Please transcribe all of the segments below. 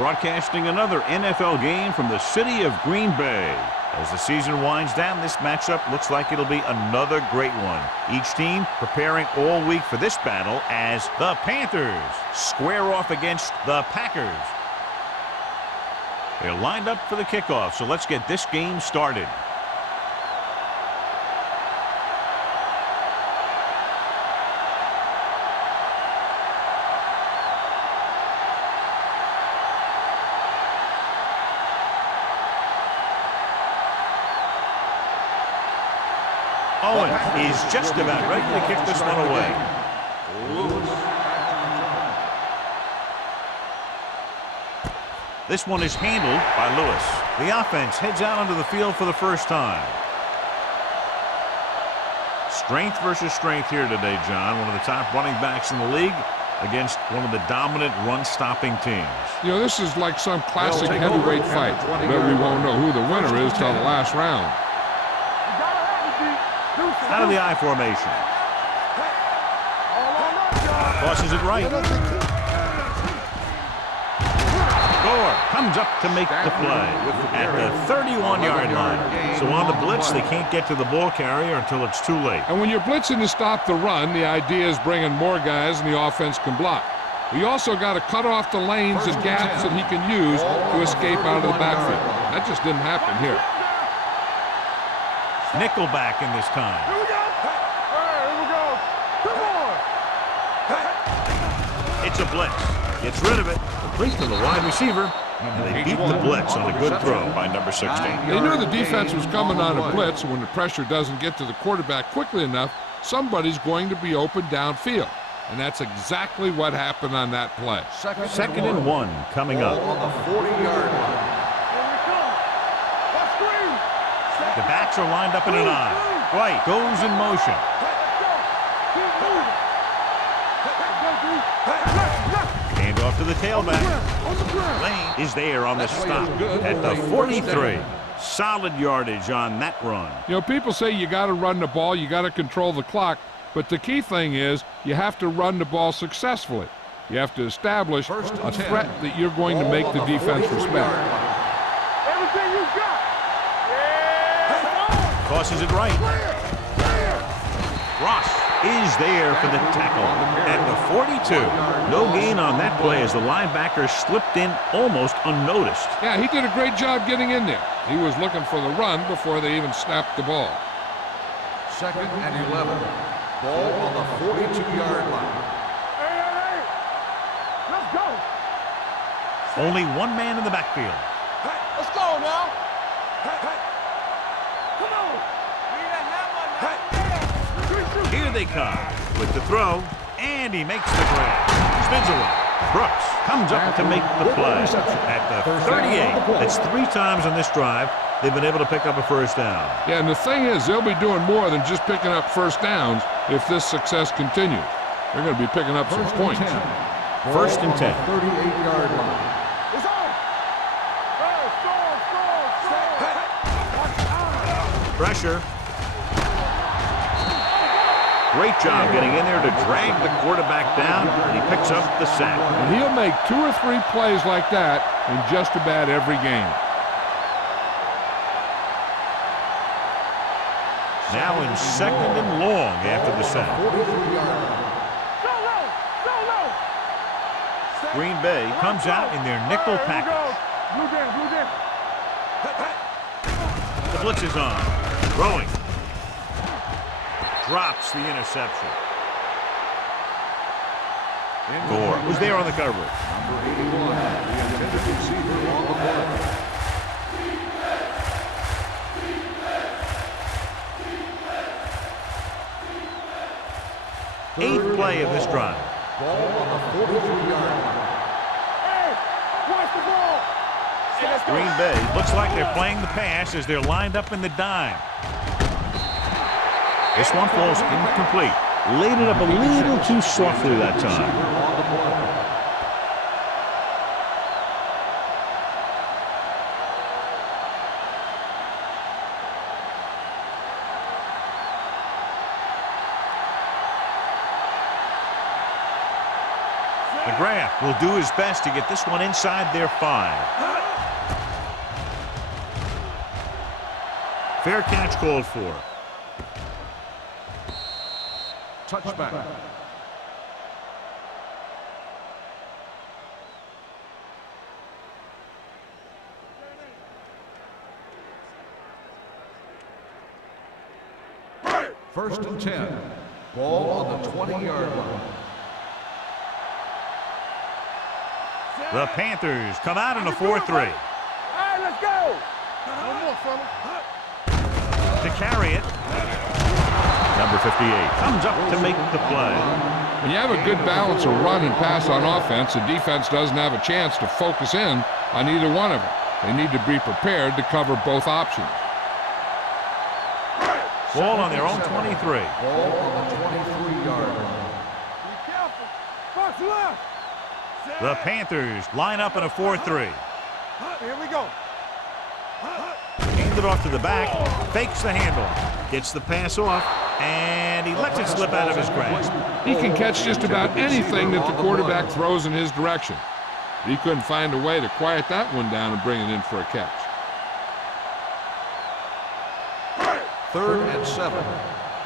broadcasting another NFL game from the city of Green Bay. As the season winds down, this matchup looks like it'll be another great one. Each team preparing all week for this battle as the Panthers square off against the Packers. They're lined up for the kickoff, so let's get this game started. Owen is just about ready to kick this one away. This one is handled by Lewis. The offense heads out onto the field for the first time. Strength versus strength here today, John. One of the top running backs in the league against one of the dominant run-stopping teams. You know, this is like some classic heavyweight fight, but we won't know who the winner is till the last round. Out of the I formation. Tosses it right. Gore comes up to make the play at the 31-yard line. So on the blitz, they can't get to the ball carrier until it's too late. And when you're blitzing to stop the run, the idea is bringing more guys and the offense can block. We also got to cut off the lanes and gaps that he can use to escape out of the backfield. That just didn't happen here. Nickelback in this time. Here we go. Here we go. Come on. It's a blitz. Gets rid of it. Complete to the wide receiver. And they beat the blitz on a good throw by number 16. They knew the defense was coming on a blitz. When the pressure doesn't get to the quarterback quickly enough, somebody's going to be open downfield. And that's exactly what happened on that play. Second and one coming up. On the 40-yard line. The backs are lined up in an I. White goes in motion. Hand off to the tailback. Lane is there on the stop at the 43. Solid yardage on that run. You know, people say you got to run the ball, you got to control the clock, but the key thing is you have to run the ball successfully. You have to establish a threat that you're going to make the defense respect. Everything you got. Tosses it right. Ross is there for the tackle at the 42. No gain on that play as the linebacker slipped in almost unnoticed. Yeah, he did a great job getting in there. He was looking for the run before they even snapped the ball. Second and 11. Ball on the 42-yard line. Hey. Let's go. Only one man in the backfield. Let's go now. Come on. Here they come with the throw, and he makes the grab. Spins away. Brooks comes up to make the play at the 38. That's 3 times on this drive they've been able to pick up a first down. Yeah, and the thing is, they'll be doing more than just picking up first downs if this success continues. They're going to be picking up some points. First and 10. 38-yard line. It's on. Score. Pressure. Great job getting in there to drag the quarterback down, and he picks up the sack. And he'll make 2 or 3 plays like that in just about every game. Now in second and long after the sack. Green Bay comes out in their nickel package. The blitz is on. Throwing. Drops the interception. Gore was there on the coverage. Number 81, the intended receiver on the play. Eighth play of this drive. Ball on the 43-yard line. Hey, watch the ball. Green Bay looks like they're playing the pass as they're lined up in the dime. This one falls incomplete. Laid it up a little too softly that time. McGrath will do his best to get this one inside their 5. Fair catch called for. Touchback. First and 10. Ball on the 20-yard line. The Panthers come out in a 4-3. All right, let's go. One more, fella. To carry it, number 58 comes up to make the play. When you have a good balance of run and pass on offense, the defense doesn't have a chance to focus in on either one of them. They need to be prepared to cover both options. Ball on their own 23. Ball on the 23-yard line. Be careful. Box left. The Panthers line up in a 4-3. Here we go. Handed off to the back, fakes the handoff, gets the pass off, and he lets it slip out of his grasp. He can catch just about anything that the quarterback throws in his direction. But he couldn't find a way to quiet that one down and bring it in for a catch. 3rd and 7.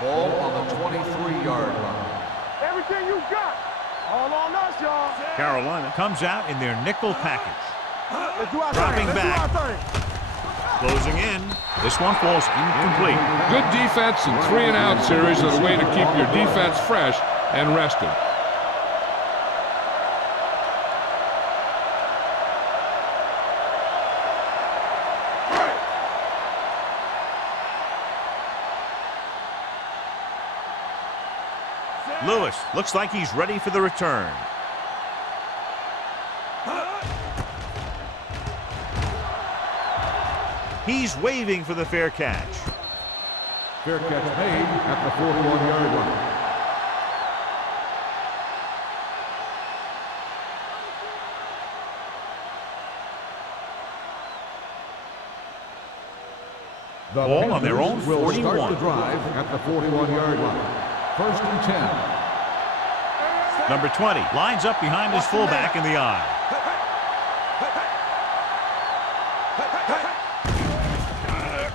Ball on the 23-yard line. Everything you got. All on us, y'all. Carolina comes out in their nickel package. Let's do our Dropping thing. back. Let's do our thing. Closing in. This one falls incomplete. Good defense and 3-and-out series are the way to keep your defense fresh and rested. Lewis looks like he's ready for the return. He's waving for the fair catch. Fair catch made at the 41-yard line. The Ball on their own Panthers will 41. start the drive at the 41-yard line. 1st and 10. Number 20 lines up behind his fullback in the eye.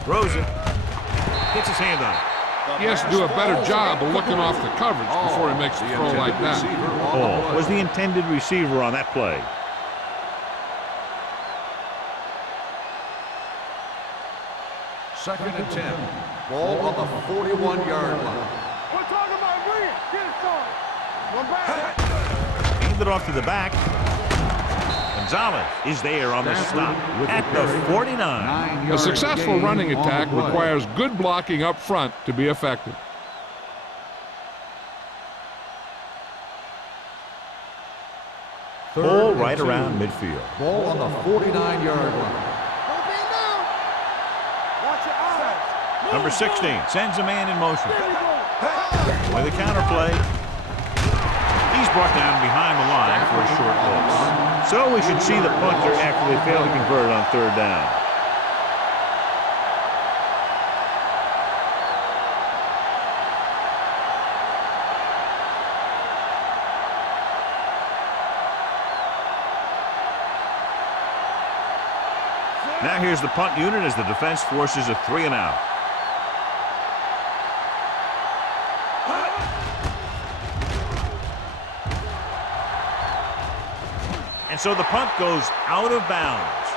Throws it. Gets his hand on it. He has to do a better job of looking off the coverage before he makes a throw like that. Ball was the intended receiver on that play. Second and 10. Ball on the 41-yard line. We're talking about win. Get it started. One back. Handed off to the back. Gonzalez is there on the stop at the 49. A successful running attack requires good blocking up front to be effective. Ball right around midfield. Ball on the 49-yard line. Don't be down. Watch your eyes. Number 16 sends a man in motion. There we go. With a counter play. He's brought down behind the line for a short loss. So we should see the punter after they fail to convert on 3rd down. Now here's the punt unit as the defense forces a 3-and-out. And so the punt goes out of bounds.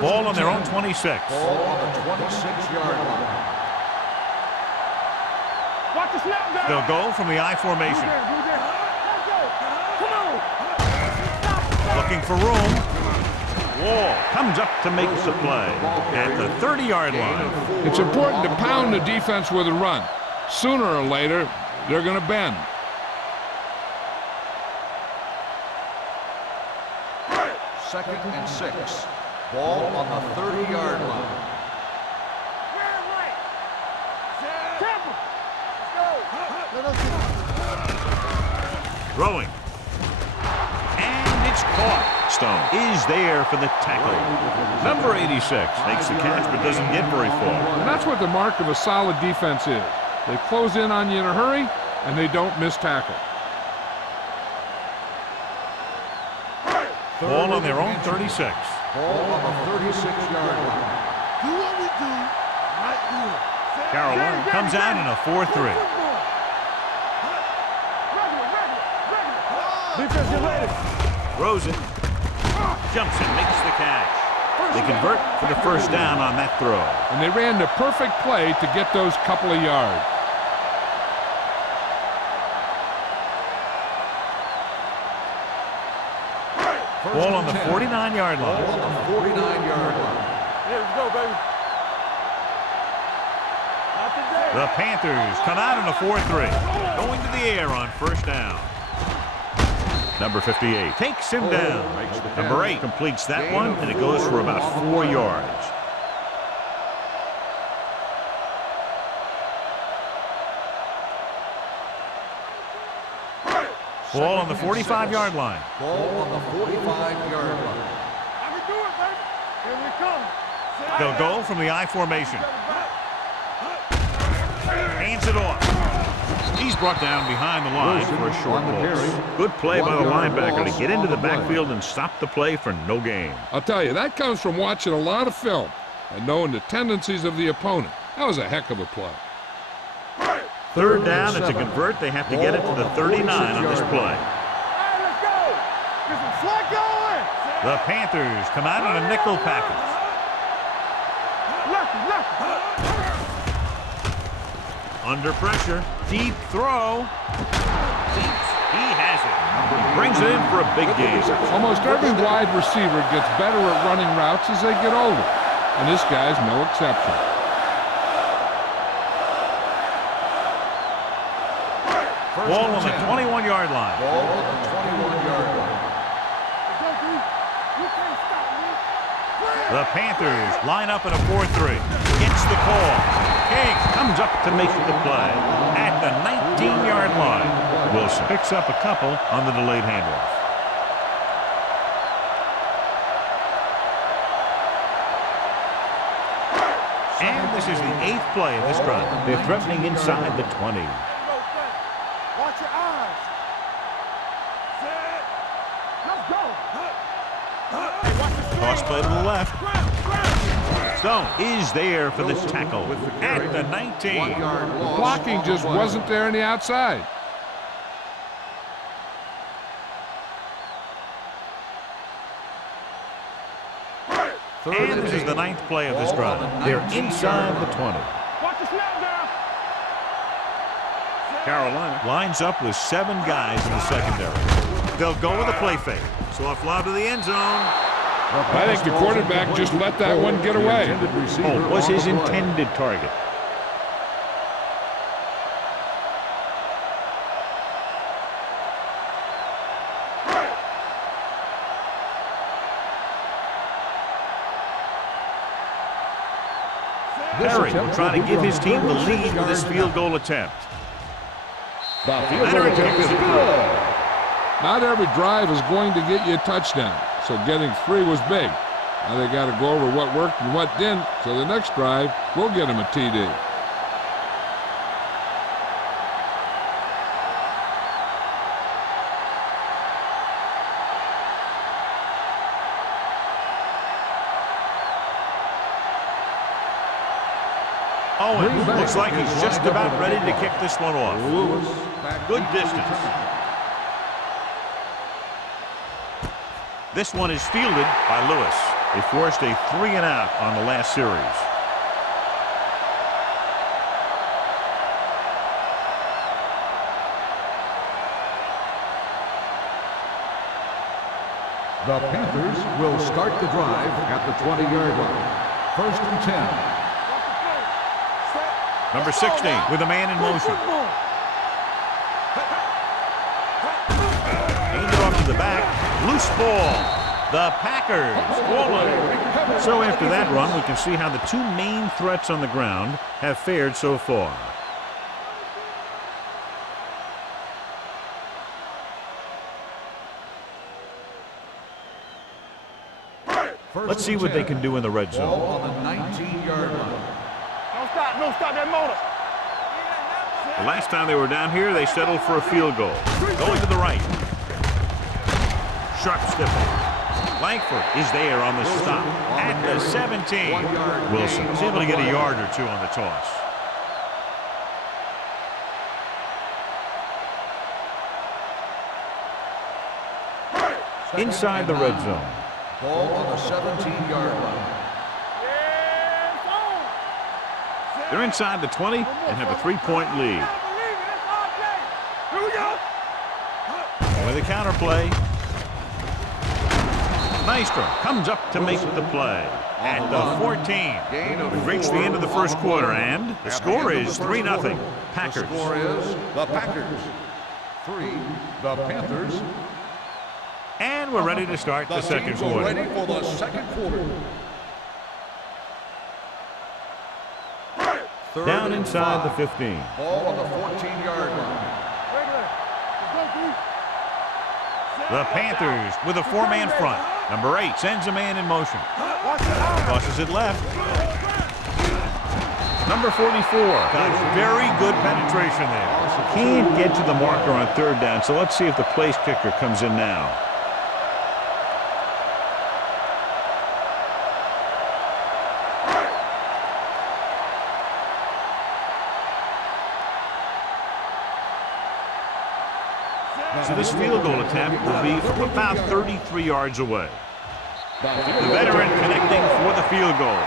Ball on their own 26. Ball on the 26-yard line. Watch the snap down. They'll go from the I formation. Do this. Let's go. Come on. Looking for room. Wall comes up to make the play at the 30-yard line. It's important to pound the defense with a run. Sooner or later, they're going to bend. Second and 6. Ball on the 30-yard line. Throwing. And it's caught. Stone is there for the tackle. Number 86 makes the catch but doesn't get very far. And that's what the mark of a solid defense is. They close in on you in a hurry, and they don't miss tackle. Ball on their own 36. Ball on the 36-yard line. Do what we do right here. Carolina comes out in a 4-3. Defensive lady. Throws it. Jumps and makes the catch. They convert for the first down on that throw. And they ran the perfect play to get those couple of yards. Ball on the 49-yard line. Ball on the 49-yard line. Here we go, baby. Not today. The Panthers come out in a 4-3. Going to the air on first down. Number 58 takes him down. Number 8 completes that one, and it goes for about 4 yards. Ball on the 45-yard line. Ball on the 45-yard line. I can do it, baby. Here we come. They'll go from the I formation. Hands it off. He's brought down behind the line for a short loss. Good play by the linebacker to get into the backfield and stop the play for no gain. I'll tell you, that comes from watching a lot of film and knowing the tendencies of the opponent. That was a heck of a play. Third down, and to convert, they have to get it to the 39 on this play. All right, let's go. Get some slack going. The Panthers come out in a nickel package. Lefty, lefty. Under pressure, deep throw. Deep. He has it. Brings it in for a big gain. Almost every wide receiver gets better at running routes as they get older, and this guy's no exception. Ball on the 21-yard line. Ball on the 21-yard line. Go, D. You can't stop me. The Panthers line up in a 4-3. Gets the call. King comes up to make the play at the 19-yard line. Wilson picks up a couple on the delayed handoff. And this is the 8th play of this drive. They're threatening inside the 20. Watch your eyes. Set. Let's go. Hey, watch the Toss play to the left. Stone is there for the tackle at the 19. 1-yard loss. Blocking just wasn't there on the outside. And this is the 9th play of this drive. They're inside the 20. Watch the snap down. Carolina lines up with 7 guys in the secondary. They'll go with a play fake. Soft lob to the end zone. I think the quarterback just let that one get away. Oh, was his intended target. Perry will try to give his team the lead with this field goal attempt. Leonard kicks it good. Not every drive is going to get you a touchdown, so getting 3 was big. Now they got to go over what worked and what didn't, so the next drive will get him a TD. Owen looks like he's just about ready to kick this one off. Good distance. This one is fielded by Lewis. They forced a 3-and-out on the last series. The Panthers will start the drive at the 20-yard line. 1st and 10. Number 16 with a man in motion. Aimed it off to the back. Loose ball. The Packers falling. So after that run, we can see how the 2 main threats on the ground have fared so far. Let's see what they can do in the red zone. Ball on the 19-yard line. Don't stop that motor. The last time they were down here, they settled for a field goal. Going to the right. Sharp stiffle. Langford is there on the stop at the 17. Wilson is able to get a yard or two on the toss. Inside the red zone. Ball on the 17-yard line. They're inside the 20 and have a 3-point lead. Here we go. With a counterplay. Nystrom comes up to make the play at the 14. We've reached the end of the first quarter, and the score is 3-0. Packers. The score is the Packers 3, the Panthers. And we're ready to start the second teams are quarter. ready for the second quarter. Down inside the 15. Ball on the 14-yard line. The Panthers with a 4-man front. Number 8 sends a man in motion. Tosses it left. Number 44 got very good penetration there. Can't get to the marker on third down, so let's see if the place kicker comes in now. So this field goal attempt will be from about 33 yards away. The veteran connecting for the field goal.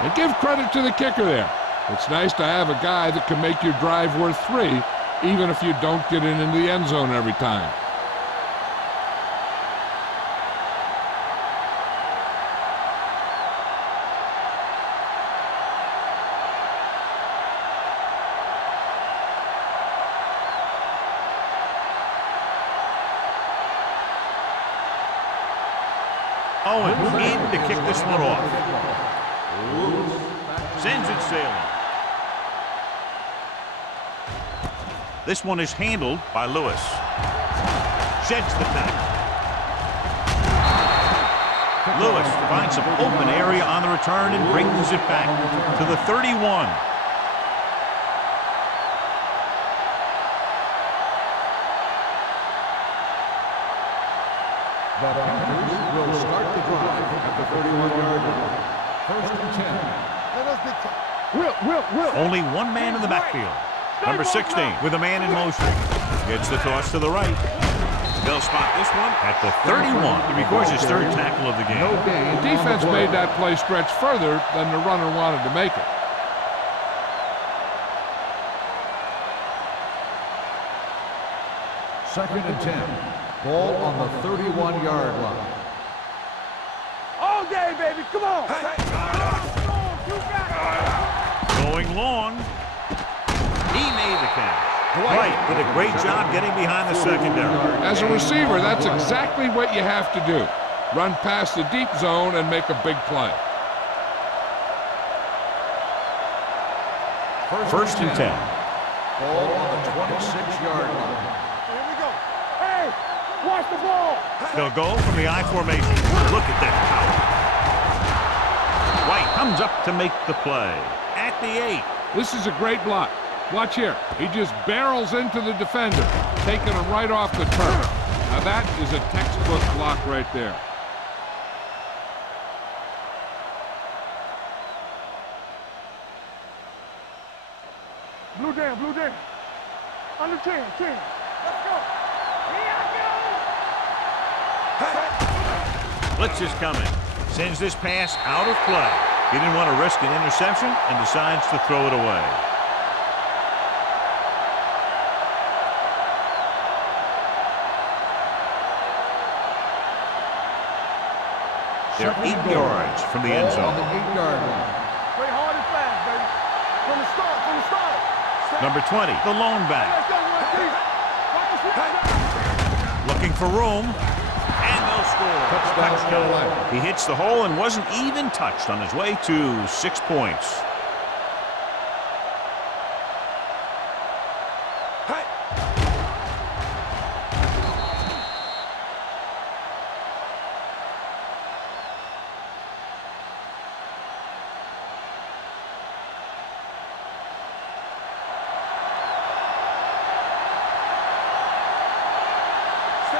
And give credit to the kicker there. It's nice to have a guy that can make your drive worth 3, even if you don't get into the end zone every time. Owens in to kick this one off. Sends it sailing. This one is handled by Lewis. Sheds the tackle. Lewis finds some open area on the return and brings it back to the 31. The Panthers will start the drive at the 31-yard line. First and 10. Will. Only one man in the backfield. Number 16 with a man in motion. Gets the toss to the right. They'll spot this one at the 31. He records his third tackle of the game. The defense made that play stretch further than the runner wanted to make it. Second and 10. Ball on the 31-yard line. All day, baby. Come on. Going long. He made the catch. Dwight did a great job getting behind the secondary. As a receiver, that's exactly what you have to do. Run past the deep zone and make a big play. First and 10. Ball on the 26-yard line. Here we go. Hey, watch the ball. They'll go from the I formation. Look at that power. White comes up to make the play at the 8. This is a great block. Watch here. He just barrels into the defender, taking him right off the turf. Now that is a textbook block right there. Blue down. Under 10. Let's go. Blitz is coming. Sends this pass out of play. He didn't want to risk an interception and decides to throw it away. They're 8 yards from the end Ball on the zone. 8-yard line. Play hard and fast, baby. From the start. Number 20, the lone back. Let's go, Will. Looking for room, and they'll score. Touchdown, Carolina. He hits the hole and wasn't even touched on his way to 6 points.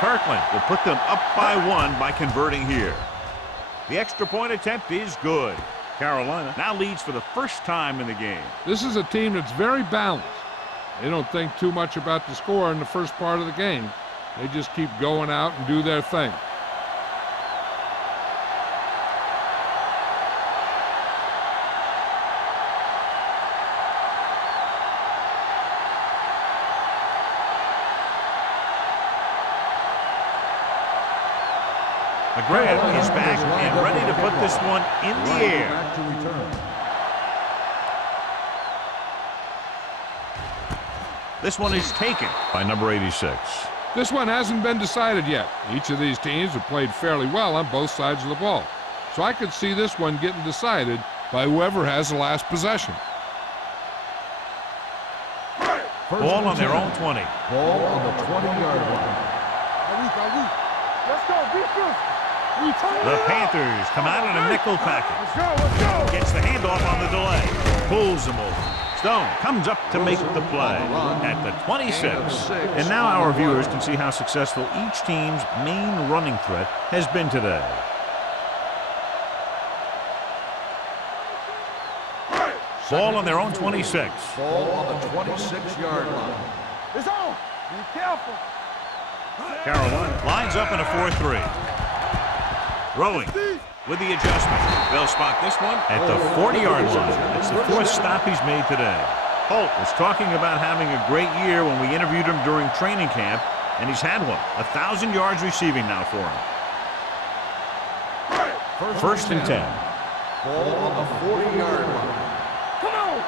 Kirkland will put them up by 1 by converting here. The extra point attempt is good. Carolina now leads for the first time in the game. This is a team that's very balanced. They don't think too much about the score in the first part of the game. They just keep going out and do their thing. McGrath is back and ready to put this one in the air. This one is taken by number 86. This one hasn't been decided yet. Each of these teams have played fairly well on both sides of the ball. So I could see this one getting decided by whoever has the last possession. Ball on their own 20. Ball on the 20-yard line. Let's go, beat this. The Panthers come out in a nickel package. Let's go. Gets the handoff on the delay. Pulls him over. Stone comes up to make the play at the 26. And now our viewers can see how successful each team's main running threat has been today. Ball on their own 26. Ball on the 26-yard line. It's on. Be careful. Carolina lines up in a 4-3. Rowing with the adjustment. They'll spot this one at the 40-yard line. It's the 4th stop he's made today. Holt was talking about having a great year when we interviewed him during training camp, and he's had one. 1,000 yards receiving now for him. First and 10. Ball on the 40-yard line. Come on.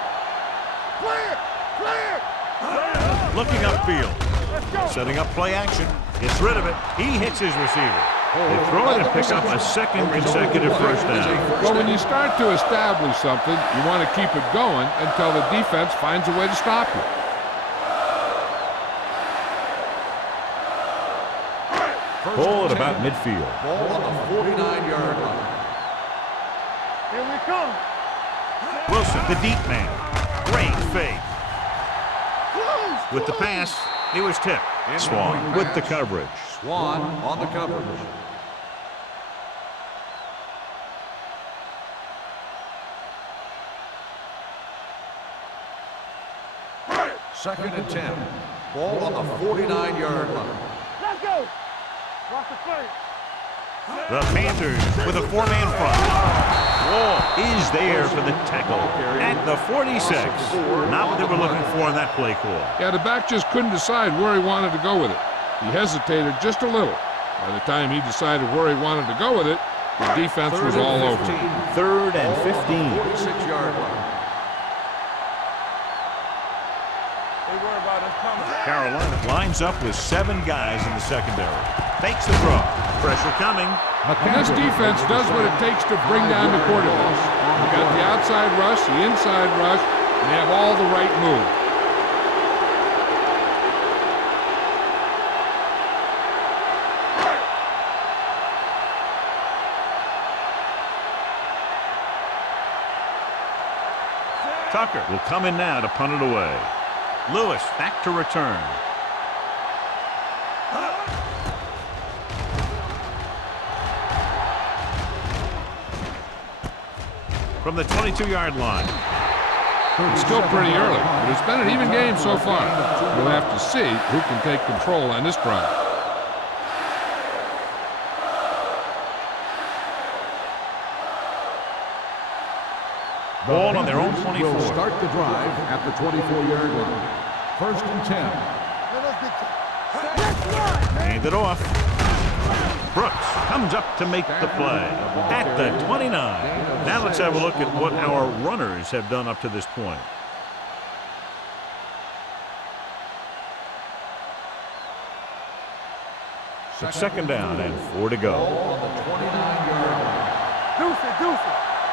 Play it. Play it. Looking upfield. Let's go. Setting up play action. Gets rid of it. He hits his receiver. They throw it and pick up a second consecutive first down. Well, when you start to establish something, you want to keep it going until the defense finds a way to stop you. Ball at about midfield. Ball on the 49-yard line. Here we come. Wilson, the deep man. Great fake. With the pass, he was tipped. Swan with the coverage. Swan on the coverage. Second and 10. Ball on the 49-yard line. Let's go. Watch the play. The Panthers with a 4-man front. Wall is there for the tackle at the 46. Not what they were looking for in that play call. Yeah, the back just couldn't decide where he wanted to go with it. He hesitated just a little. By the time he decided where he wanted to go with it, the defense was all over him. 3rd and 15. 46-yard line. They worry about us coming. Carolina lines up with 7 guys in the secondary. Fakes the throw. Pressure coming. And this defense does what it takes to bring down the quarterback. You got the outside rush, the inside rush, and they have all the right moves. Tucker will come in now to punt it away. Lewis back to return. From the 22-yard line. It's still pretty early, but it's been an even game so far. We'll have to see who can take control on this drive. Ball on their own 24. Will start the drive at the 24-yard line. First and 10. Hand it off. Brooks comes up to make the play at the 29. Now let's have a look at what our runners have done up to this point. Second down and 4 to go. On the 29-yard line. Deuce it.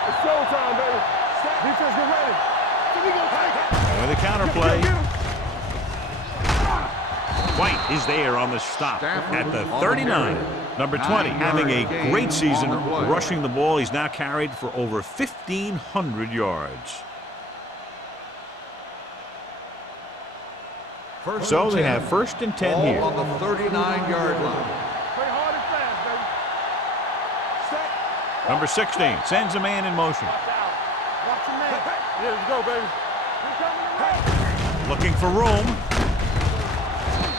It's showtime, baby. Defense, get ready. We gonna take it. With a counter play. White is there on the stop at the 39. Number 20 having a great season rushing the ball. He's now carried for over 1,500 yards. So they have 1st and 10 Ball here. on the 39-yard line. Play hard and fast, baby. Set. Number 16 sends a man in motion. Watch out. Watch your man. Yeah, let's go, baby. We're coming. Looking for room.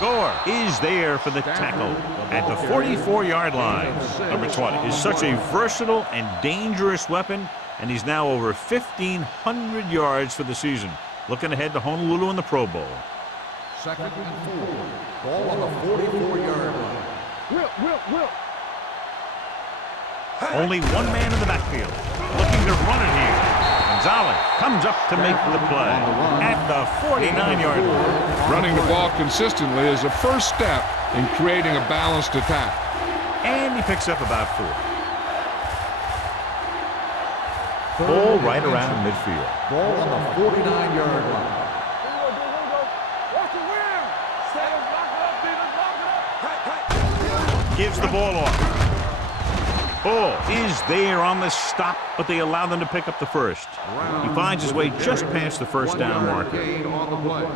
Gore is there for the tackle at the 44-yard line. Number 20 is such a versatile and dangerous weapon, and he's now over 1,500 yards for the season. Looking ahead to Honolulu in the Pro Bowl. 2nd and 4. Ball on the 44-yard line. Will. Only one man in the backfield. Looking to run it here. Gonzalez comes up to make the play at the 49-yard line. Running the ball consistently is the first step in creating a balanced attack. And he picks up about 4. Ball right around midfield. Ball on the 49-yard line. Watch the wheel. Set it. Lock it up, Peter. Lock it up. Gives the ball off. Ball is there on the stop, but they allow them to pick up the 1st. He finds his way just past the 1st down marker. Gain on the play.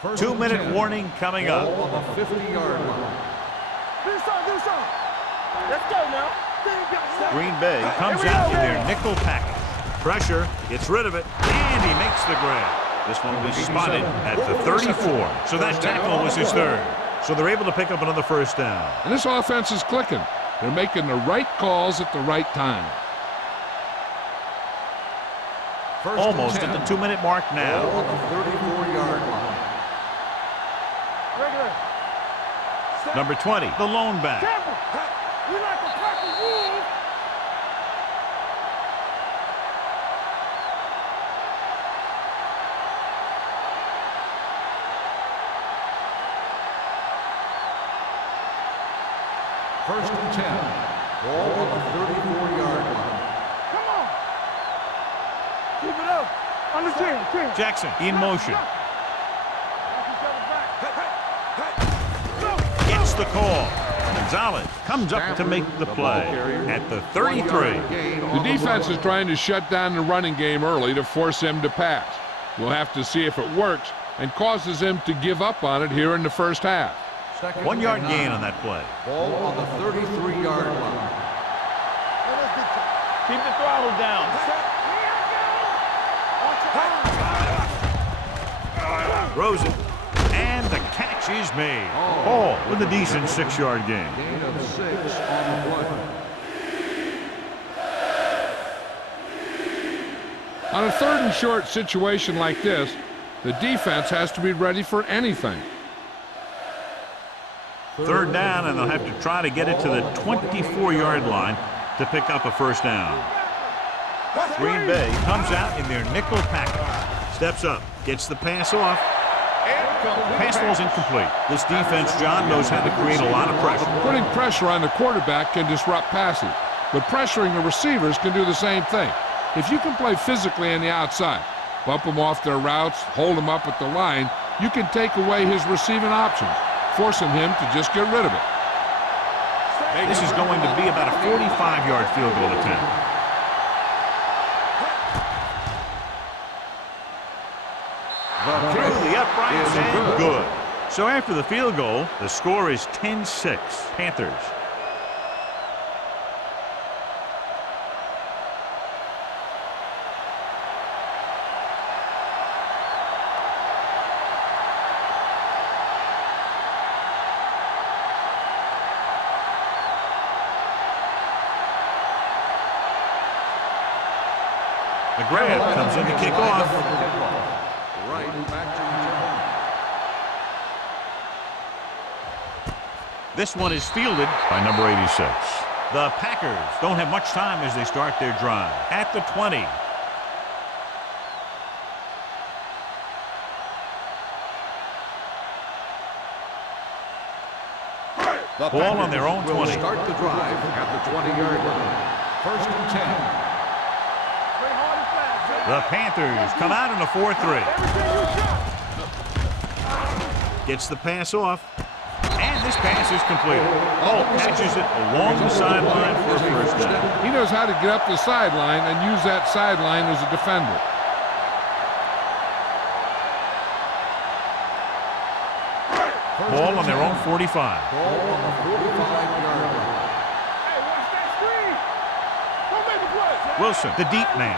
First 2-minute and 10. warning coming up. Ball on the 50-yard line. Do something. Let's go now. Green Bay comes out in their nickel package. Pressure, gets rid of it, and he makes the grab. This one was spotted at the 34, so that tackle was his 3rd. So they're able to pick up another 1st down. And this offense is clicking. They're making the right calls at the right time. Almost at the 2-minute mark Ball now. on the 34-yard line. Regular. Number 20, the lone back. Careful. We like to practice rules. First and 10. Ball on the 34-yard line. Come on. Keep it up. On the 10. Jackson in motion. Watch each other back. Go. Gets the call. Gonzalez comes up to make the play at the 33. The defense is trying to shut down the running game early to force him to pass. We'll have to see if it works and causes him to give up on it here in the 1st half. 1-yard gain on that play. Ball on the 33-yard line. Keep the throttle down. Throws it. And the catch is made. Ball with a decent 6-yard gain. Gain of 6 on the play. On a 3rd and short situation like this, the defense has to be ready for anything. 3rd down, and they'll have to try to get it to the 24-yard line to pick up a 1st down. Green Bay comes out in their nickel package. Steps up, gets the pass off. Pass ball's incomplete. This defense, John, knows how to create a lot of pressure. Putting pressure on the quarterback can disrupt passing, but pressuring the receivers can do the same thing. If you can play physically on the outside, bump them off their routes, hold them up at the line, you can take away his receiving options, forcing him to just get rid of it. This is going to be about a 45-yard field goal attempt. Through the uprights and good. So after the field goal, the score is 10-6, Panthers. The grab comes in to kick off. Right back to return. This one is fielded by number 86. The Packers don't have much time as they start their drive. At the 20. The Ball on their own will 20. Start the drive at the 20-yard line. First and 10. Play hard and fast. The Panthers come out in a 4-3. Everything you got. Gets the pass off. And And this pass is completed. Holt catches it along the sideline for a first down. He knows how to get up the sideline and use that sideline as a defender. Ball on their own 45. Ball on the 45-yard line. Hey, watch that screen. Don't make a play. Wilson, the deep man.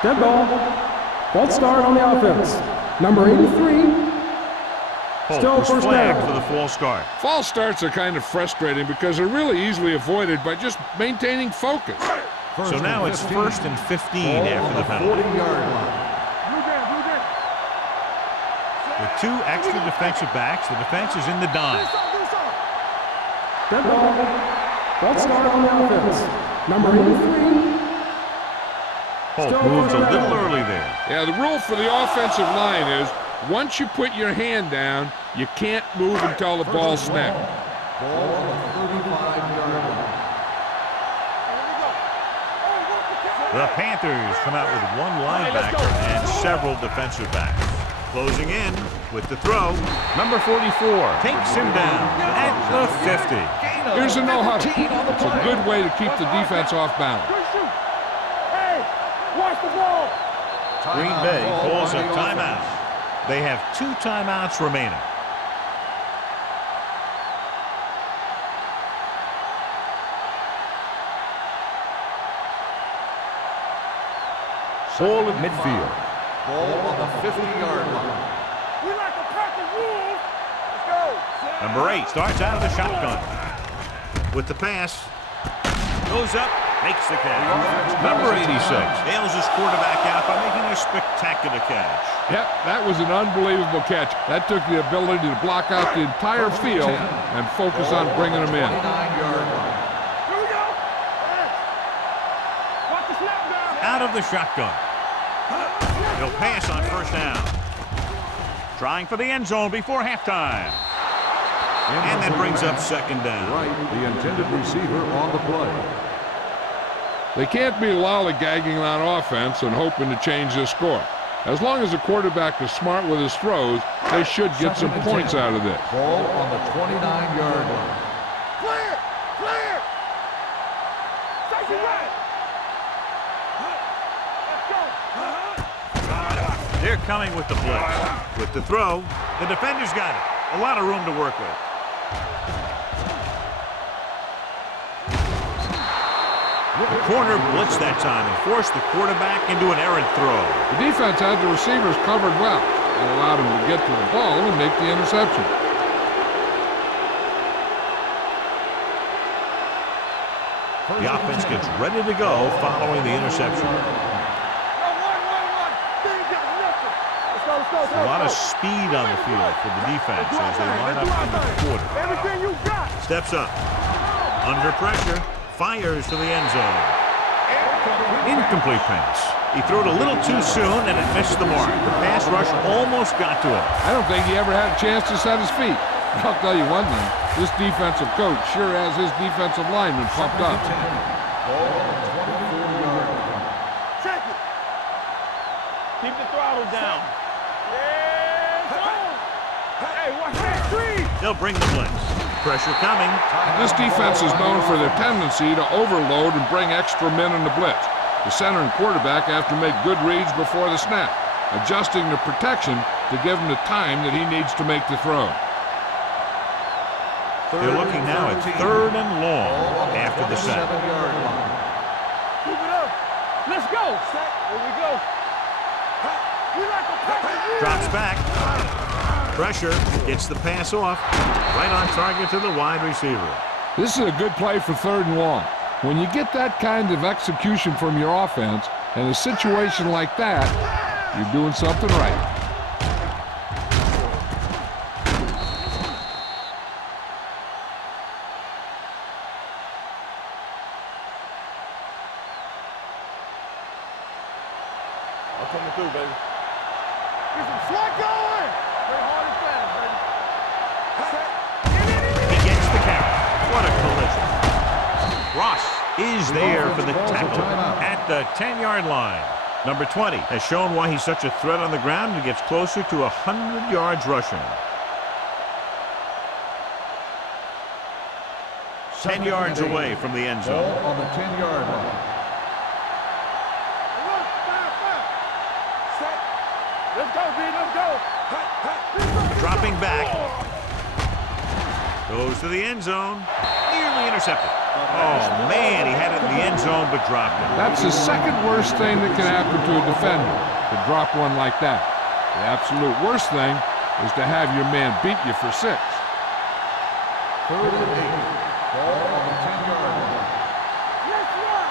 Dead ball. False start on the offense. Number 83. Holt Still was first flagged down. for the false start. False starts are kind of frustrating because they're really easily avoided by just maintaining focus. So now it's 1st and 15 after the penalty. 40-yard line. With 2 extra defensive backs, the defense is in the dime. Dead ball. False start on the offense. Number 83. Holt Still moves a first little down. early there. Yeah, the rule for the offensive line is once you put your hand down, you can't move until the ball snapped. Ball on the 35-yard line. The Panthers come out with 1 linebacker and several defensive backs. Closing in with the throw. Number 44 takes him down at the 50. Here's a no-huddle. It's a good way to keep the defense off balance. Hey, watch the ball. Green Bay calls a timeout. They have 2 timeouts remaining. Ball at midfield. Ball on the 50-yard line. We like a pack of wolves. Let's go. Number 8 starts out of the shotgun. With the pass. Goes up, makes the catch. Number 86 nails his quarterback out by making a spectacular catch. Yep, that was an unbelievable catch. That took the ability to block out the entire field and focus on bringing them in. 29-yard line. Here we go. Watch the snap down. Out of the shotgun. He'll pass on first down. Trying for the end zone before halftime. And that brings up second down. Right, the intended receiver on the play. They can't be lollygagging on offense and hoping to change the score. As long as the quarterback is smart with his throws, they should get some points out of this. Ball on the 29-yard line. Clear. Clear. Safety right. Let's go. They're coming with the blitz. With the throw, the defender's got it. A lot of room to work with. The corner blitzed that time and forced the quarterback into an errant throw. The defense had the receivers covered well and allowed them to get to the ball and make the interception. The offense gets ready to go following the interception. A lot of speed on the field for the defense as they line up in the quarter. Everything you got. Steps up. Under pressure. Fires to the end zone. Incomplete pass. He threw it a little too soon and it missed the mark. The pass rush almost got to him. I don't think he ever had a chance to set his feet. I'll tell you one thing, this defensive coach sure has his defensive lineman pumped up. Ball on the 24-yard line. Check it. Keep the throttle down. Yeah, go. Hey, watch that screen. They'll bring the blitz. Pressure coming. This defense is known for their tendency to overload and bring extra men in the blitz. The center and quarterback have to make good reads before the snap, adjusting the protection to give him the time that he needs to make the throw. They're looking now at 3rd and long after the set. 27-yard line. Keep it up. Let's go. Here we go. We like a pack of wolves. Drops back. Pressure. Gets the pass off. Right on target to the wide receiver. This is a good play for 3rd and long. When you get that kind of execution from your offense in a situation like that, you're doing something right. I'm coming through, baby. Get some slot going. Play hard and fast, baby. He gets the carry. What a collision. Ross is there for the tackle at the 10-yard line. Number 20 has shown why he's such a threat on the ground and gets closer to 100 yards rushing. 10 yards away from the end zone. Ball on the 10-yard line. Let's go, B, let's go. Dropping back. Goes to the end zone. Nearly intercepted. Oh, man, he had it in the end zone but dropped it. That's the second worst thing that can happen to a defender, to drop one like that. The absolute worst thing is to have your man beat you for 6. 3rd and 8. Ball on the 10-yard line. Yes, man.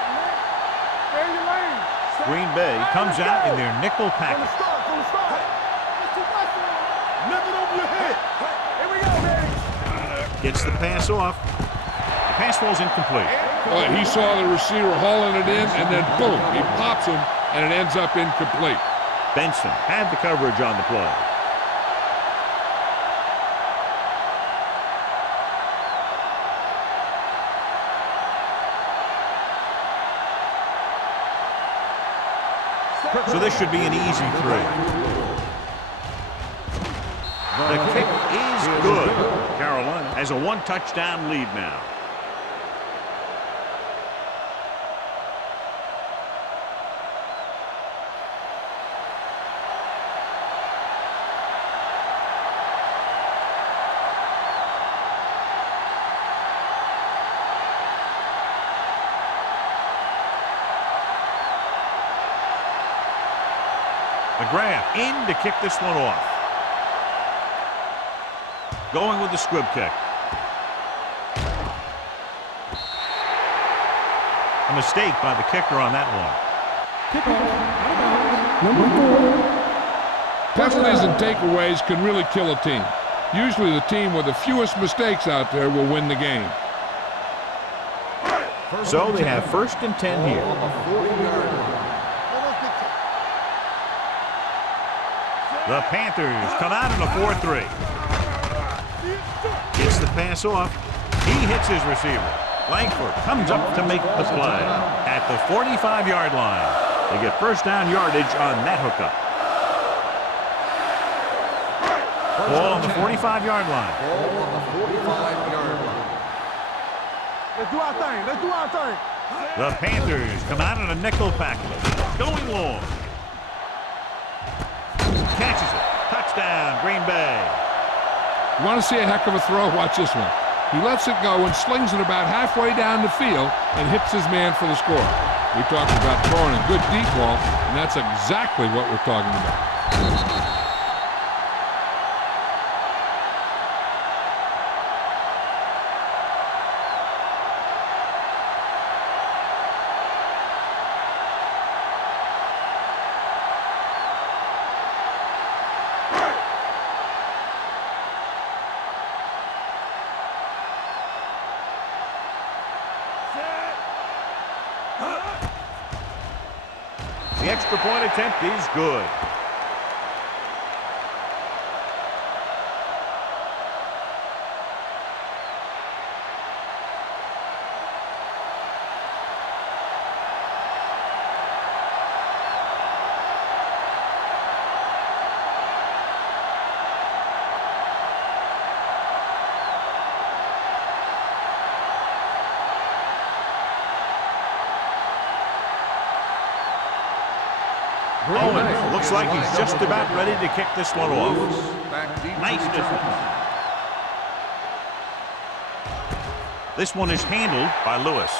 Stay in your lane. Green Bay comes out in their nickel package. From the start. That's too much. Lift it over your head. Here we go, man. Gets the pass off. The pass falls incomplete. He saw the receiver hauling it in, and then boom, he pops him, and it ends up incomplete. Benson had the coverage on the play. So this should be an easy 3. The kick is good. Carolina has a 1-touchdown lead now. McGrath in to kick this one off. Going with the squib kick. A mistake by the kicker on that one. Penalties and takeaways can really kill a team. Usually the team with the fewest mistakes out there will win the game. So they have 1st and 10 here. On the 40-yard line. The Panthers come out in a 4-3. Gets the pass off. He hits his receiver. Langford comes up to make the play at the 45-yard line. They get 1st down yardage on that hookup. Ball on the 45-yard line. Ball on the 45-yard line. Let's do our thing. Let's do our thing. The Panthers come out in a nickel package. Going long. Catches it. Touchdown, Green Bay. You want to see a heck of a throw? Watch this one. He lets it go and slings it about halfway down the field and hits his man for the score. We talked about throwing a good deep ball, and that's exactly what we're talking about. The extra point attempt is good. Owen looks like he's just about ready to kick this one off. Nice defense. This one is handled by Lewis.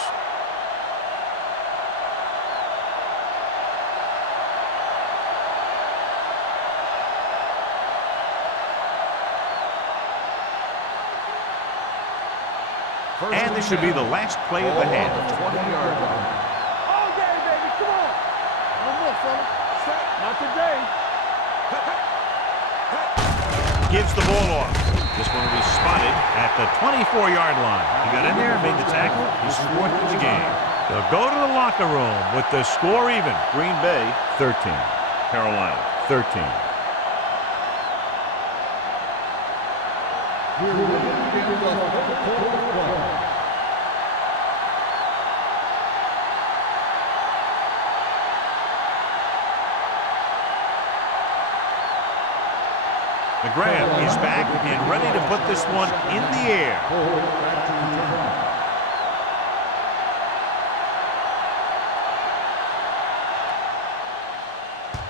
And this should be the last play of the half. 20-yard line. All day, baby. Come on. No more, fella. Not today. Gives the ball off. This one will be spotted at the 24-yard line. He got in there and made the tackle. He's 4th in the game. They'll go to the locker room with the score even. Green Bay 13. Carolina 13. Here we begin the fourth quarter. McGrath is back and ready to put this one in the air. Hold back to return.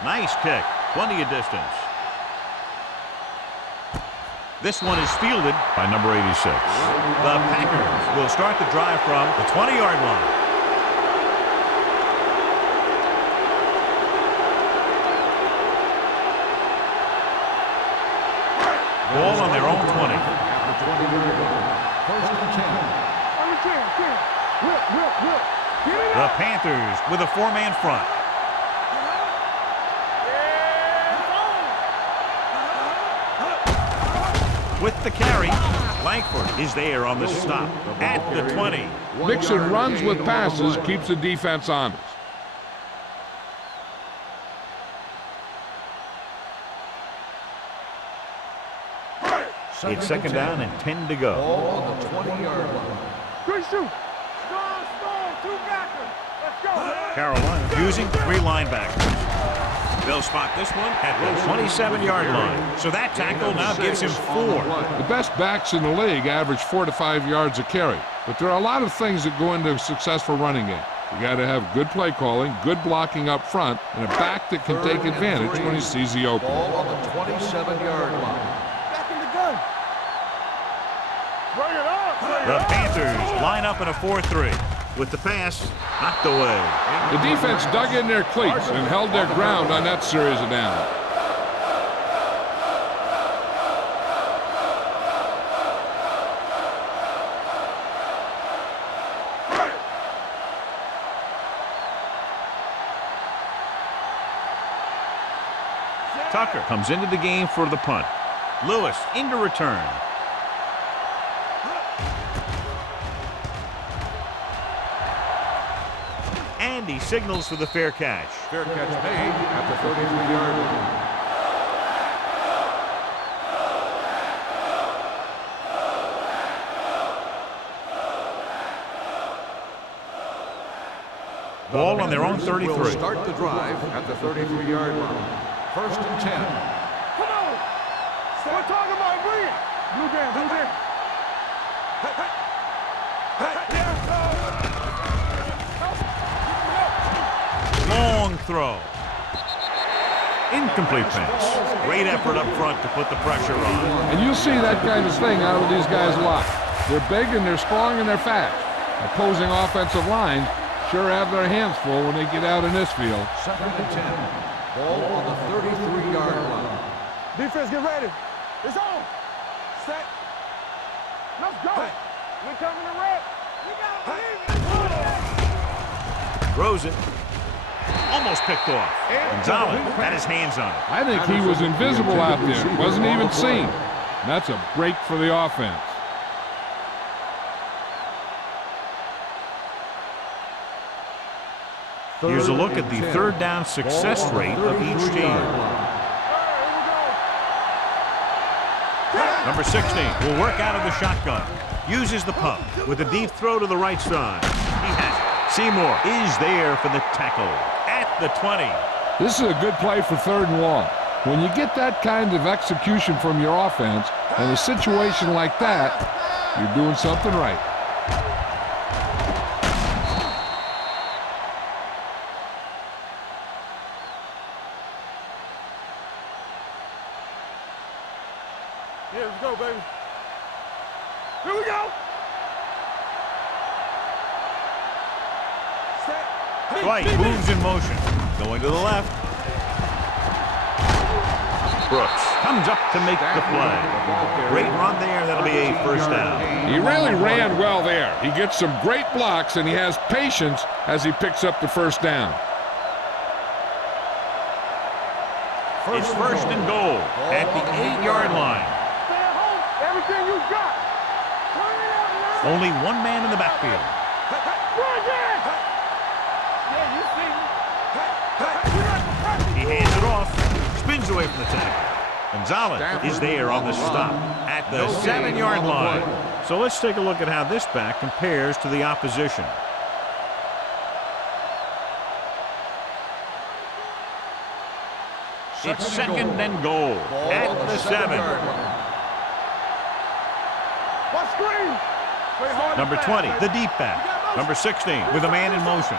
Nice kick. Plenty of distance. This one is fielded by number 86. The Packers will start the drive from the 20-yard line. Ball on their own 20. At the 20-yard line. First and 10. The Panthers with a four-man front. With the carry, Langford is there on the stop at the 20. Mixing runs with passes keeps the defense honest. It's second down and 10 to go. Ball on the 20-yard line. Good shoot. Storm, two backers. Let's go. Carolina using three linebackers. They'll spot this one at the 27-yard line. So that tackle now gives him 4. The best backs in the league average 4 to 5 yards a carry. But there are a lot of things that go into a successful running game. You got to have good play calling, good blocking up front, and a back that can take advantage when he sees the opening. Ball on the 27-yard line. Back in the gun. Bring it up. The Panthers line up in a 4-3. With the pass knocked away. The defense dug in their cleats and held their ground on that series of downs. Tucker comes into the game for the punt. Lewis into return. And he signals for the fair catch. Fair catch made at the 33-yard line. Ball on their own 33. Will start the drive at the 33-yard line. First and 10. Come on. We're talking about bring it. Blue down. Long throw. Incomplete pass. Great effort up front to put the pressure on. And you'll see that kind of thing out of these guys a lot. They're big and they're strong and they're fast. Opposing offensive lines sure have their hands full when they get out in this field. Second and 10. Ball on the 33-yard line. Defense, get ready. It's on. Set. Let's go. We're coming to red. We got to believe it. Throws it. Almost picked off. Gonzalez had his hands on it. I think he was invisible out there. Wasn't even seen. And that's a break for the offense. Here's a look at the third down success rate of each team. Number 16 will work out of the shotgun. Uses the pump with a deep throw to the right side. He has it. Seymour is there for the tackle at the 20. This is a good play for 3rd and long. When you get that kind of execution from your offense in a situation like that, you're doing something right. Yeah, let's go, baby. Here we go. Set. Dwight moves in motion. Going to the left. Brooks comes up to make the play. Great run there. That'll be a first down. He really ran well there. He gets some great blocks, and he has patience as he picks up the first down. It's first and goal at the 8-yard line. Stay at home. Everything you got. Turn it out now. Only one man in the backfield. Run again. Yeah, you see me. He hands it off. Spins away from the tackle. Gonzalez is there on the stop at the 7-yard line. So let's take a look at how this back compares to the opposition. It's second and goal at the 7. Number 20, the deep back. Number 16, with a man in motion.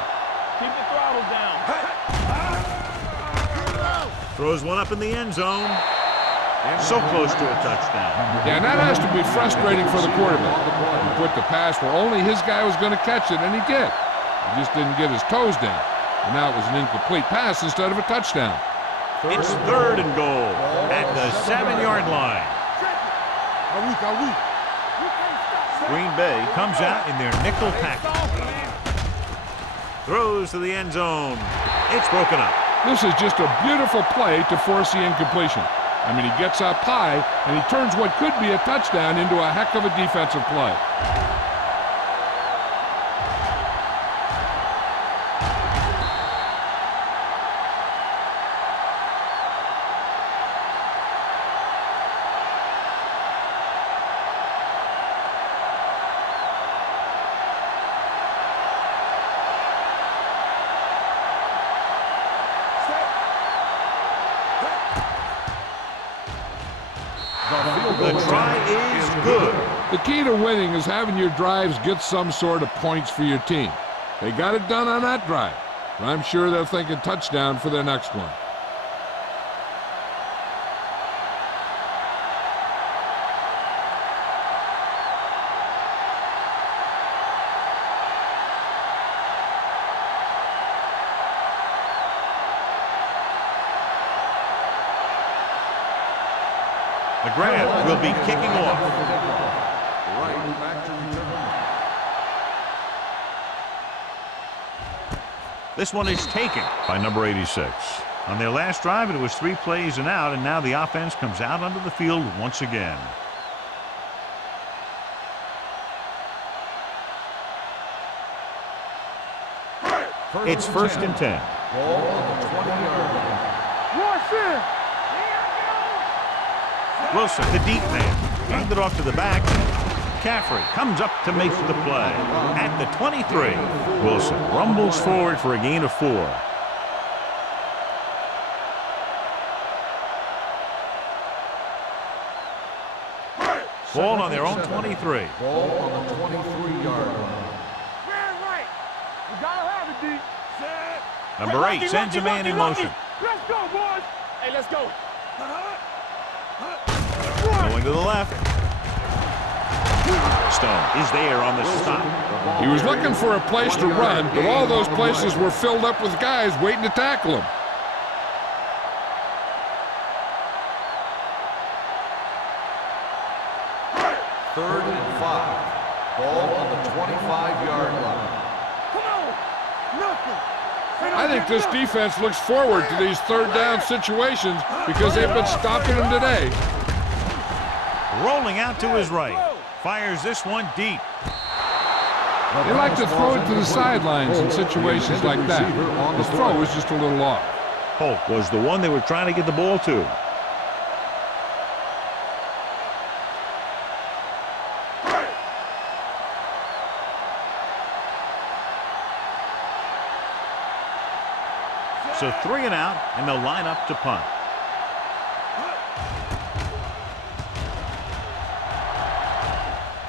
Keep the throttle down. Throws one up in the end zone. So close to a touchdown. Yeah, and that has to be frustrating for the quarterback. He put the pass where only his guy was going to catch it, and he did. He just didn't get his toes down. And now it was an incomplete pass instead of a touchdown. It's third and goal at the 7-yard line. Green Bay comes out in their nickel package. Throws to the end zone. It's broken up. This is just a beautiful play to force the incompletion. I mean, he gets up high, and he turns what could be a touchdown into a heck of a defensive play. The try is good. The key to winning is having your drives get some sort of points for your team. They got it done on that drive. But I'm sure they're thinking touchdown for their next one. The grab will be kicking off. Right back to return. This one is taken by number 86. On their last drive, it was 3 plays and out, and now the offense comes out onto the field once again. It's first and 10. Ball on the 20-yard line. Wilson, the deep man, handed off to the back. Caffrey comes up to make the play at the 23. Wilson rumbles forward for a gain of 4. Ball on their own 23. Ball on the 23-yard line. Number 8 sends a man in motion. Let's go, boys. Hey, let's go. Going to the left. Stone is there on the stop. He was looking for a place to run, but all those places were filled up with guys waiting to tackle him. Third and 5. Ball on the 25-yard line. I think this defense looks forward to these third down situations because they've been stopping them today. Rolling out to his right. Fires this one deep. They like to throw it to the sidelines in situations like that. The throw was just a little off. Polk was the one they were trying to get the ball to. So 3 and out, and they'll line up to punt.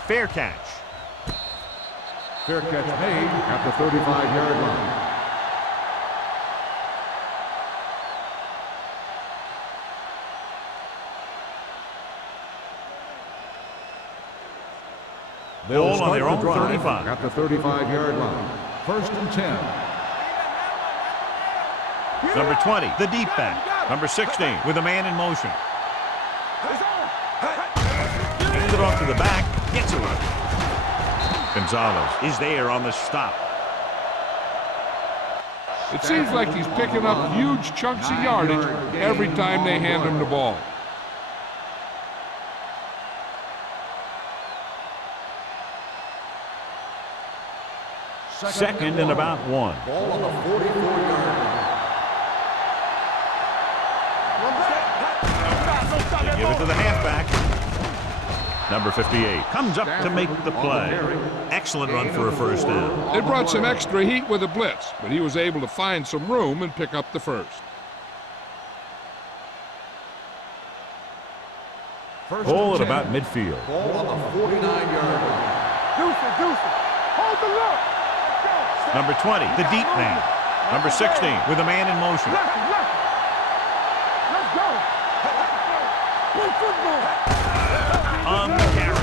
Fair catch. Fair catch made at the 35-yard line. Ball on their own 35. At the 35-yard line. First and 10. Number 20, the deep back. Number 16, with a man in motion. Handed off to the back, gets away. Gonzalez is there on the stop. It seems like he's picking up huge chunks of yardage every time they hand him the ball. Second and about 1. Ball on the 44-yard line. They give it to the halfback. Number 58 comes up to make the play. Excellent run for a first down. They brought some extra heat with a blitz, but he was able to find some room and pick up the first. First Ball and at 10. about midfield. Ball on the 49-yard line. Deuce it, deuce it. Hold the look. Number 20, the deep man. Number 16, with a man in motion. Left it, left it. Let's go. Play football. On the carry.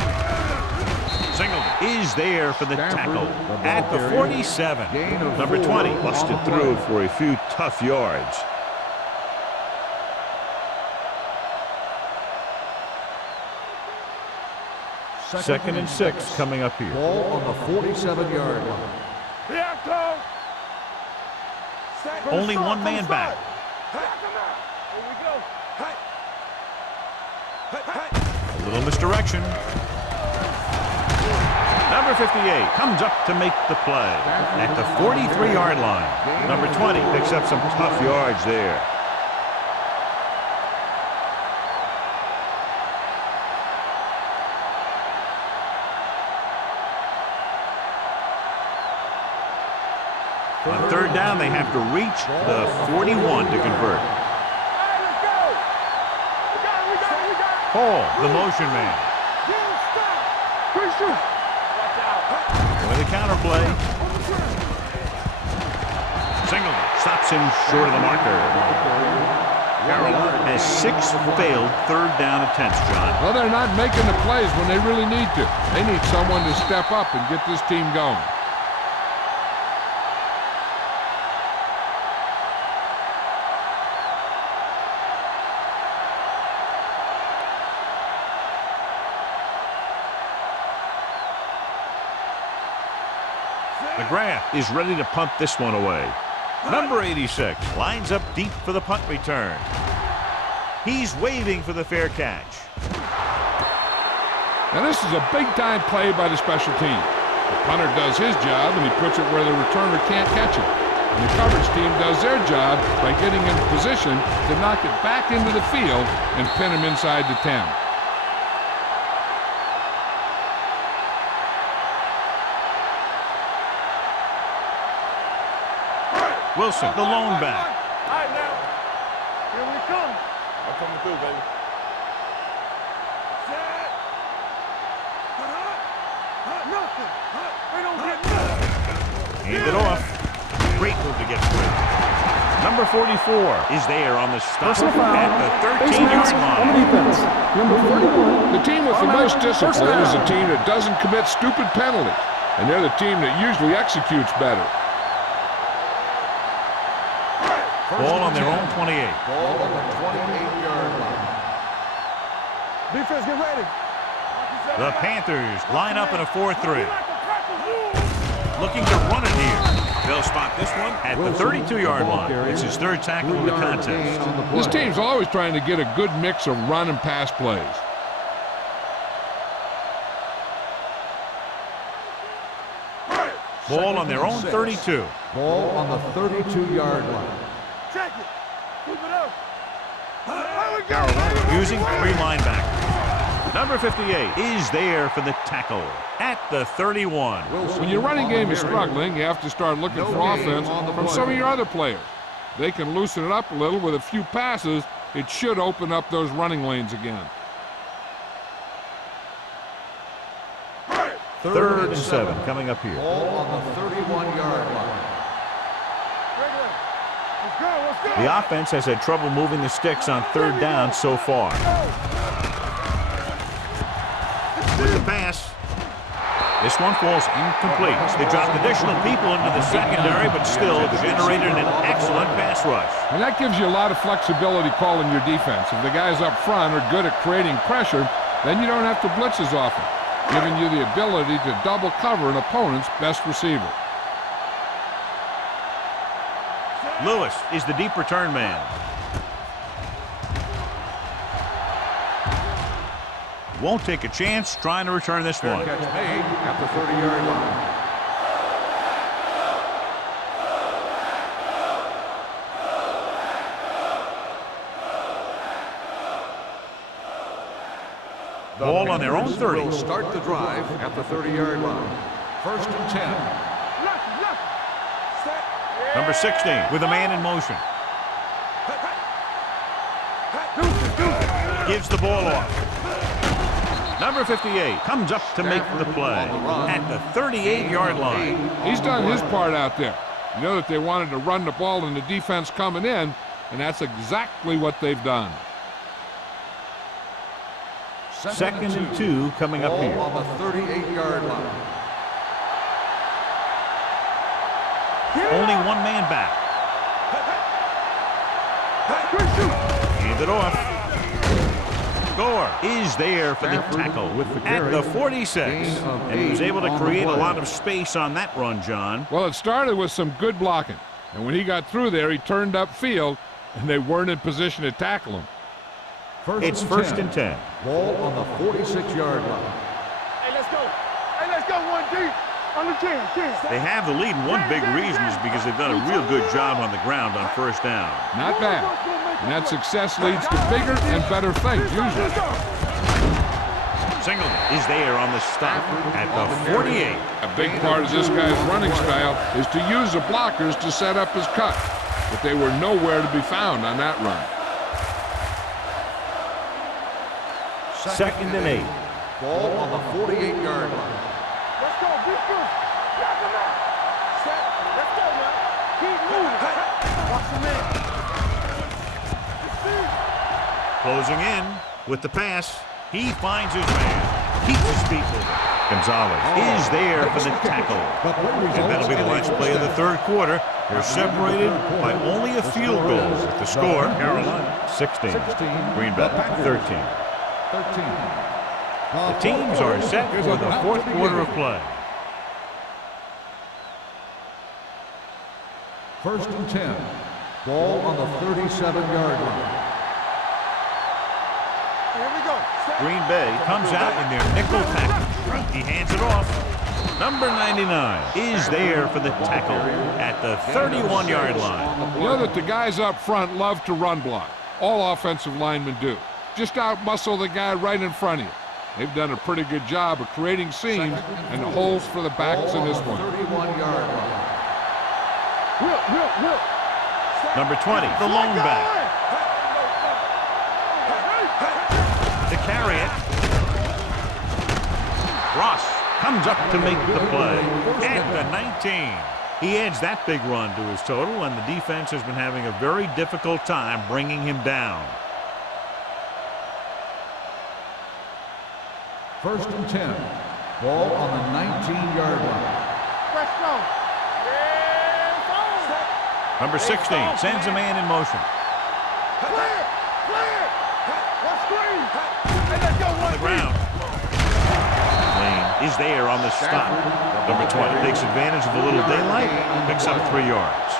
Singleton is there for the tackle at the 47. Number 20 busted through for a few tough yards. Second and 6 coming up here. Ball on the 47-yard line. Here go. Only one man back. Here we go. A little misdirection. Number 58 comes up to make the play at the 43-yard line. Number 20 picks up some tough yards there. On third down, they have to reach the 41 to convert. Hey, let's go. We got it, we got it, we got it. Paul, the motion man. Quick shoot. Watch out. With a counterplay. Singleton stops him short of the marker. Carroll has 6 failed third down attempts, John. Well, they're not making the plays when they really need to. They need someone to step up and get this team going. McGrath is ready to punt this one away. Number 86 lines up deep for the punt return. He's waving for the fair catch. Now this is a big-time play by the special team. The punter does his job, and he puts it where the returner can't catch it. And the coverage team does their job by getting in position to knock it back into the field and pin him inside the 10. Wilson, the lone back. All right, now. Here we come. I'm coming through, baby. Set. Nothing. They don't get nothing. Hand it off. Great move to get through. Number 44 is there on the stop at the 13-yard On the line. defense. Number 41. The team with the most discipline is the team that doesn't commit stupid penalties, and they're the team that usually executes better. Ball on their own 28. Ball on the 28-yard line. Defense, get ready. The Panthers line up in a 4-3. Looking to run it here. They'll spot this one at the 32-yard line. It's his third tackle of the contest. This team's always trying to get a good mix of run and pass plays. Ball on their own 32. Ball on the 32-yard line. Check it. Keep it up. Using 3 linebackers. Number 58 is there for the tackle at the 31. When your running game is struggling, you have to start looking for offense from some of your other players. They can loosen it up a little with a few passes. It should open up those running lanes again. Third and 7 coming up here. Ball on the 31-yard line. The offense has had trouble moving the sticks on third down so far. With the pass. This one falls incomplete. They dropped additional people into the secondary, but still generated an excellent pass rush. And that gives you a lot of flexibility calling your defense. If the guys up front are good at creating pressure, then you don't have to blitz as often, giving you the ability to double cover an opponent's best receiver. Lewis is the deep return man. Won't take a chance trying to return this one. Catch made at the 30-yard line. Ball on their own 30. Will start the drive at the 30-yard line. First and 10. Number 16 with a man in motion. Gives the ball off. Number 58 comes up to make the play at the 38-yard line. He's done his part out there. You know that they wanted to run the ball in the defense coming in, and that's exactly what they've done. Second and 2 coming up here. On the 38-yard line. Only one man back. Hand it off. Gore is there for the tackle at the 46. And he was able to create a lot of space on that run, John. Well, it started with some good blocking. And when he got through there, he turned upfield, and they weren't in position to tackle him. It's first and 10. Ball on the 46-yard line. Hey, let's go. Hey, let's go, 1 deep. On the 10. They have the lead, and one big reason is because they've done a real good job on the ground on first down. Not bad. And that success leads to bigger and better things, usually. Singleton is there on the stop at the 48. A big part of this guy's running style is to use the blockers to set up his cut. But they were nowhere to be found on that run. Second and 8. Ball on the 48-yard line. Let's go. Beat this. Got them out. Set. Let's go, man. Keep moving. Watch the man. Closing in with the pass. He finds his man. Keeps his feet moving. Gonzalez is there for the tackle. And that'll be the last play of the third quarter. They're separated by only a field goal. With the score, Carolina 16, Green Bay 13. The teams are set for the fourth quarter of play. First and 10. Ball on the 37-yard line. Here we go. Green Bay comes out in their nickel package. He hands it off. Number 99 is there for the tackle at the 31-yard line. You know that the guys up front love to run block. All offensive linemen do. Just out-muscle the guy right in front of you. They've done a pretty good job of creating seams and holes for the backs in this one. 31-yard line. Number 20, the lone back. To carry it. Ross comes up to make the play at the 19. He adds that big run to his total, and the defense has been having a very difficult time bringing him down. First and 10. Ball on the 19-yard line. Let's go. Number 16 sends a man in motion. Clear. Let's screen. Hey, let's go. On the ground. Lane is there on the stop. Number 20 takes advantage of a little daylight, picks up 3 yards.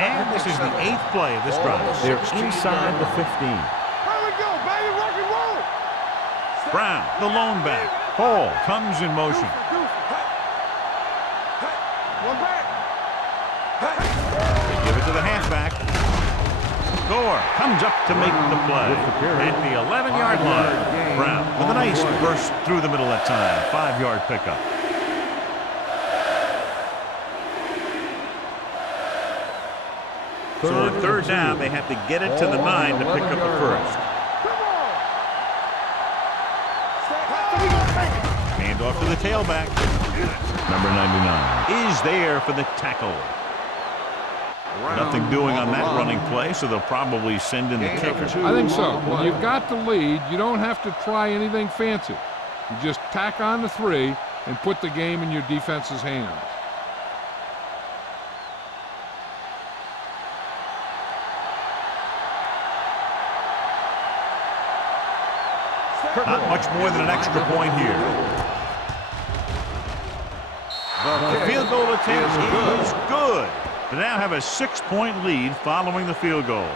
And this is the 8th play of this drive. They're inside the 15. Here we go, baby. Rock and roll. Brown, the lone back. Hall comes in motion. One back. They give it to the halfback. Gore comes up to make the play at the 11-yard line. Brown with a nice burst through the middle that time. 5-yard pickup. So on third down, they have to get it to the 9 to pick up the first. Hand off to the tailback. Number 99 is there for the tackle. Nothing doing on that running play, so they'll probably send in the kicker. I think so. When you've got the lead, you don't have to try anything fancy. You just tack on the 3 and put the game in your defense's hands. Not much more than an extra point here. The field goal attempt is good. They now have a 6-point lead following the field goal.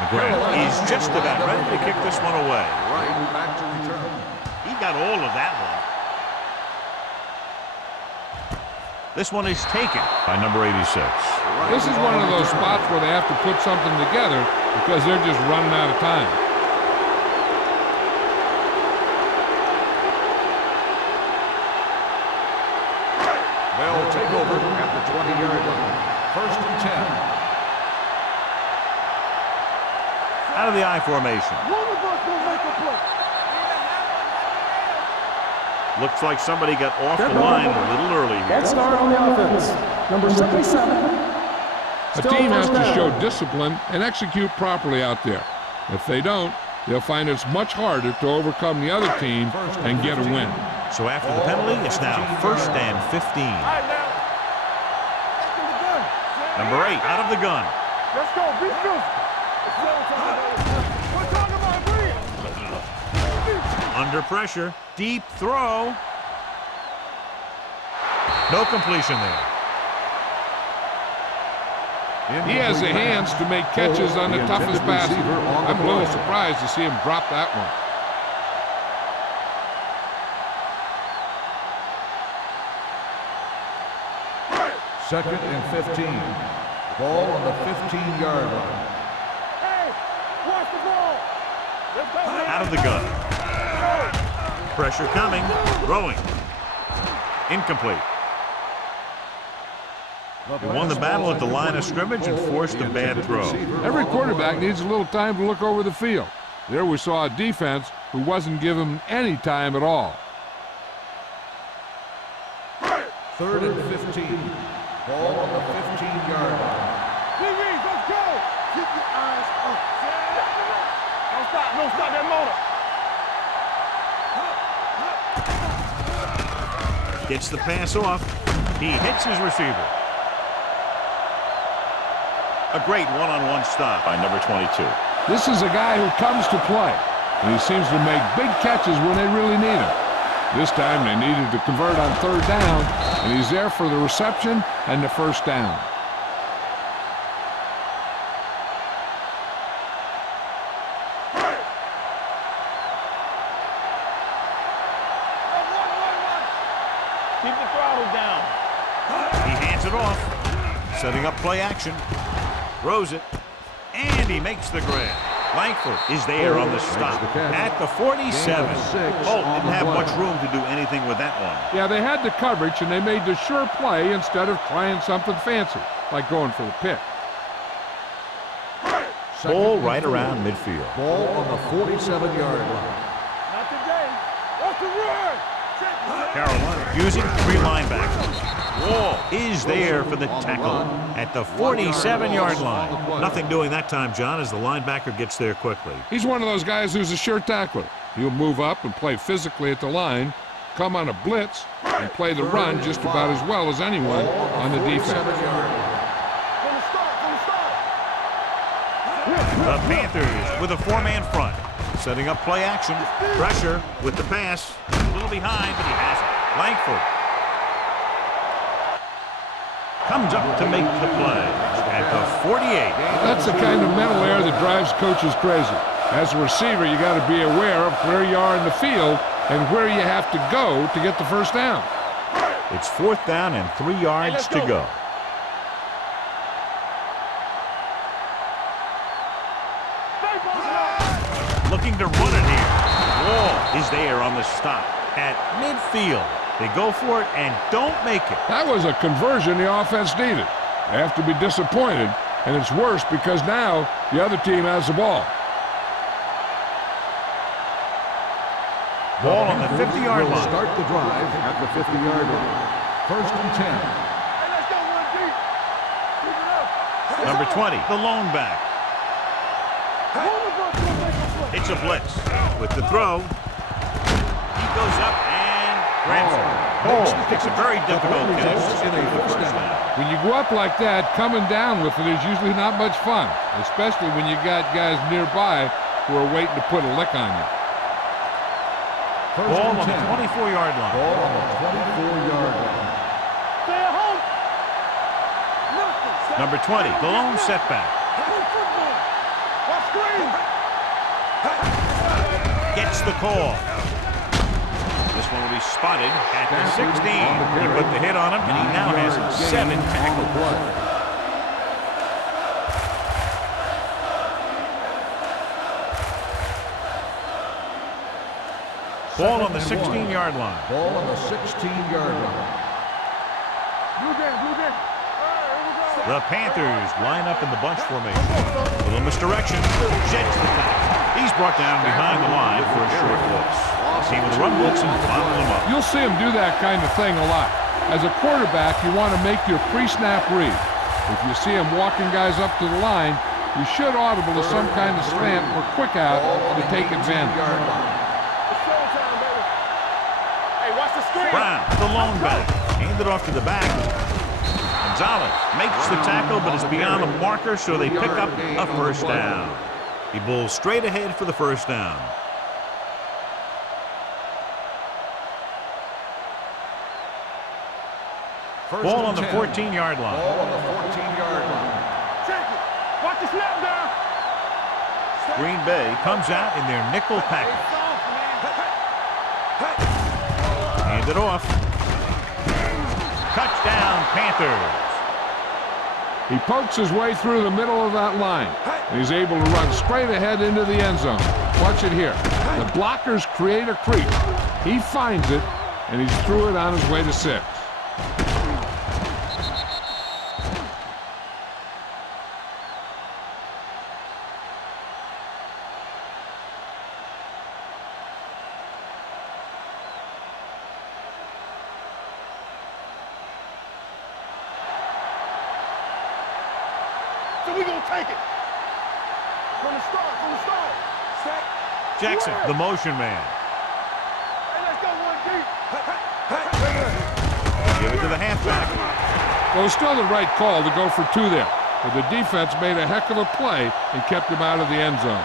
McGrath is just about ready to kick this one away. Right back to return. He got all of that one. This one is taken by number 86. This is one of those spots where they have to put something together because they're just running out of time. They'll take over at the 20-yard line. 1st and 10. Out of the I formation. Looks like somebody got off the line a little early here. Head start on the offense. Number 77. A team has to show discipline and execute properly out there. If they don't, they'll find it's much harder to overcome the other team and get a win. So after the penalty, it's now 1st and 15. Number 8 out of the gun. Let's go. Be physical. We're talking about breathe. Under pressure. Deep throw. No completion there. He has the hands to make catches on the toughest passes. I'm a little surprised to see him drop that one. Second and 15. Ball on the 15-yard line. Hey, watch the ball. Let's go. Out of the gun. Pressure coming. Throwing. Incomplete. He won the battle at the line of scrimmage and forced a bad throw. Every quarterback needs a little time to look over the field. There we saw a defense who wasn't given any time at all. 3rd and 15. Ball on the 15-yard line. Let's go. Keep your eyes up. Don't stop. Don't stop that motor. Gets the pass off. He hits his receiver. A great one-on-one stop by number 22. This is a guy who comes to play, and he seems to make big catches when they really need him. This time they needed to convert on 3rd down, and he's there for the reception and the 1st down. Keep the throttle down. He hands it off. Setting up play action. Throws it. And he makes the grab. Langford is there on the stop at the 47. Holt didn't have much room to do anything with that one. Yeah, they had the coverage, and they made the sure play instead of trying something fancy, like going for the pick. Ball right around midfield. Ball on the 47-yard line. Not today. What's the run? Carolina using 3 linebackers. Wall is there for the tackle at the 47-yard line. Nothing doing that time, John, as the linebacker gets there quickly. He's one of those guys who's a sure tackler. He'll move up and play physically at the line, come on a blitz, and play the run just about as well as anyone on the defense. The Panthers with a 4-man front. Setting up play action. Pressure with the pass. A little behind, but he has it. Langford comes up to make the play at the 48. That's the kind of mental error that drives coaches crazy. As a receiver, you got to be aware of where you are in the field and where you have to go to get the 1st down. It's 4th down and 3 yards to go. Looking to run it here. Wall is there on the stop at midfield. They go for it and don't make it. That was a conversion the offense needed. They have to be disappointed, and it's worse because now the other team has the ball. Ball on the 50-yard line. Start the drive at the 50-yard line. 1st and 10. Hey, let's go run deep. Keep it up. Number 20, the lone back. It's a blitz with the throw. He goes up and grabs it. It's a very difficult catch. When you go up like that, coming down with it is usually not much fun, especially when you got guys nearby who are waiting to put a lick on you. Ball on the 24-yard line. Ball on the 24-yard line. Stay at home. Number 20, the lone setback. Watch screen. Gets the call. This one will be spotted at the 16. He put the hit on him, and he now has 7 tackles. Ball on the 16-yard line. Ball on the 16-yard line. Blue game, blue game. The Panthers line up in the bunch formation. A little misdirection. Sheds the tackle. He's brought down behind the line for a short loss. Team with the run blitz and following him up. You'll see him do that kind of thing a lot. As a quarterback, you want to make your pre-snap read. If you see him walking guys up to the line, you should audible to some kind of slant or quick out to take advantage. Brown, the lone back. Handed off to the back. Gonzalez makes the tackle, but is beyond the marker, so they pick up a first down. He bowls straight ahead for the first down. Ball on the 14-yard line. Ball on the 14-yard line. Check it. Watch the snap down. Green Bay comes out in their nickel package. Hand it off. Touchdown, Panthers. He pokes his way through the middle of that line. He's able to run straight ahead into the end zone. Watch it here. The blockers create a creep. He finds it, and he's through it on his way to 6. So we gonna take it. From the start, Set. Jackson, the motion man. Hey, let's go one deep. Give it to the halfback. Well, it's still the right call to go for 2 there. But the defense made a heck of a play and kept him out of the end zone.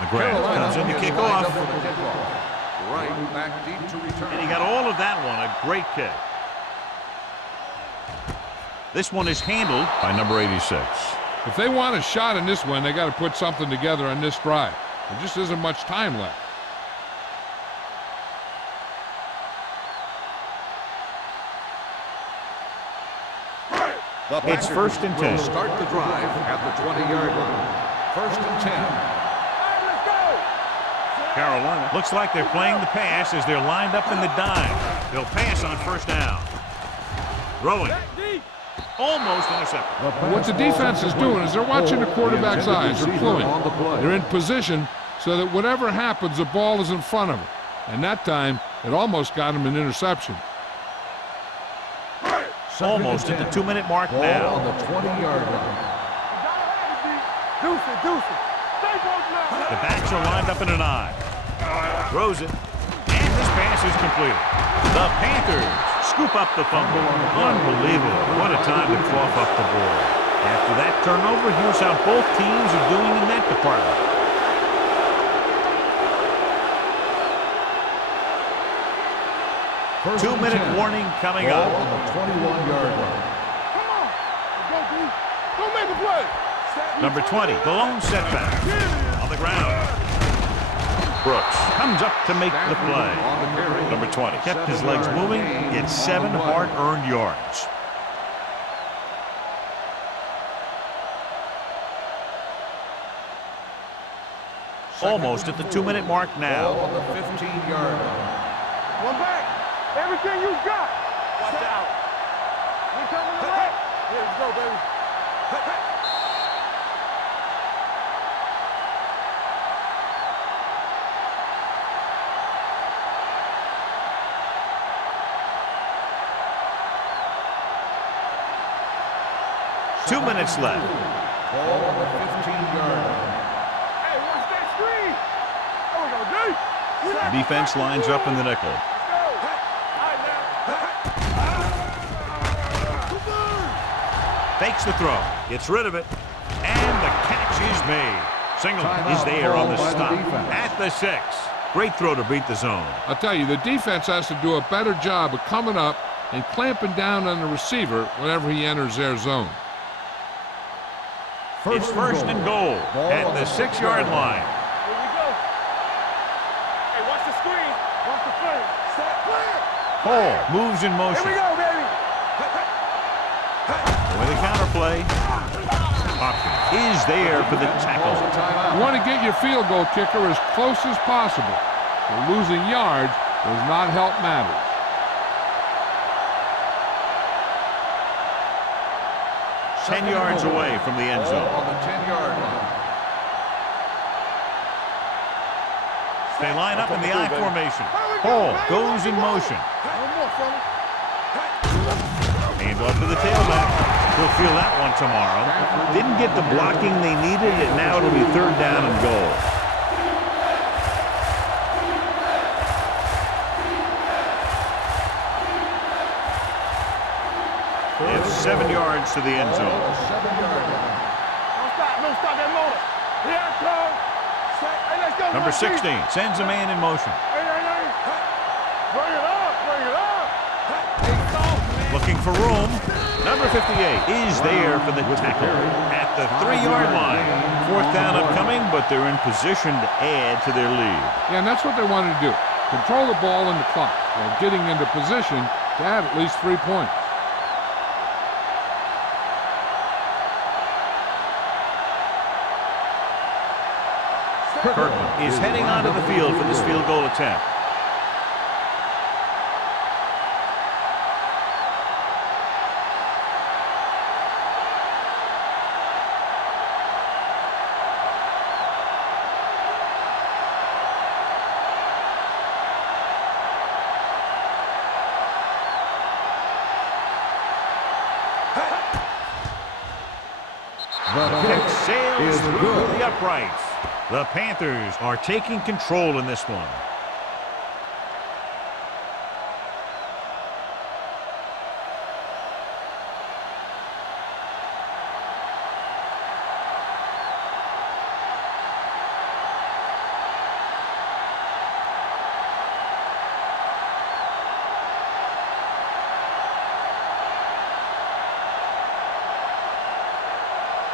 McGrath comes in to kick off. Right back deep to return. And he got all of that one. A great kick. This one is handled by number 86. If they want a shot in this one, they got to put something together on this drive. There just isn't much time left. It's 1st and 10. Will start the drive at the 20-yard line. 1st and 10. Carolina looks like they're playing the pass as they're lined up in the dime. They'll pass on 1st down. Throwing. Almost intercepted. What the defense is doing is they're watching the quarterback's eyes. They're cluing. They're in position so that whatever happens, the ball is in front of them. And that time, it almost got him an interception. Almost at the 2-minute mark Ball now. on the 20-yard line. Deuce it. The backs are lined up in an eye. Throws it. And this pass is completed. The Panthers scoop up the fumble. Unbelievable. What a time to cough up the ball. After that turnover, here's how both teams are doing in that department. First and 2-minute 10. warning coming Ball up. on the 21-yard line. Come on. Go, D. Go make a play. Number 20, the lone setback. On the ground. Brooks comes up to make the play. Number 20 kept his legs moving, gets 7 hard-earned yards. Almost at the 2-minute mark Ball now. on the 15-yard line. One back. Everything you got. Watch out. We coming to the right. Yeah, let's go, baby. 2 minutes left. Ball on the 15-yard line. Hey, watch that screen. There we go, D. Defense lines up in the nickel. Let's go. All right, now. Fakes the throw. Gets rid of it. And the catch is made. Single is there on the stop at the 6. Great throw to beat the zone. I'll tell you, the defense has to do a better job of coming up and clamping down on the receiver whenever he enters their zone. It's first and goal at the 6-yard line. Here we go. Hey, watch the screen. Watch the play. Set, play. Hall moves in motion. Here we go, baby. With a counterplay. Hopkins is there for the tackle. You want to get your field goal kicker as close as possible. So losing yards does not help matters. Ten yards away from the end zone. On the 10-yard line. They line up in the I formation. Hall goes in motion. Hand off to the tailback. He'll feel that one tomorrow. Didn't get the blocking they needed, and now it'll be 3rd down and goal. They have 7 yards to the end zone. Don't stop that motor. Here it comes. Hey, let's go. Number 16 sends a man in motion. Hey. Bring it up. Looking for room. Number 58 is there for the tackle at the 3-yard line. 4th down upcoming, but they're in position to add to their lead. Yeah, and that's what they wanted to do. Control the ball and the clock while getting into position to add at least 3 points. Kirkland is heading onto the field for this field goal attempt. The Kick kick sails is through good. the uprights. The Panthers are taking control in this one.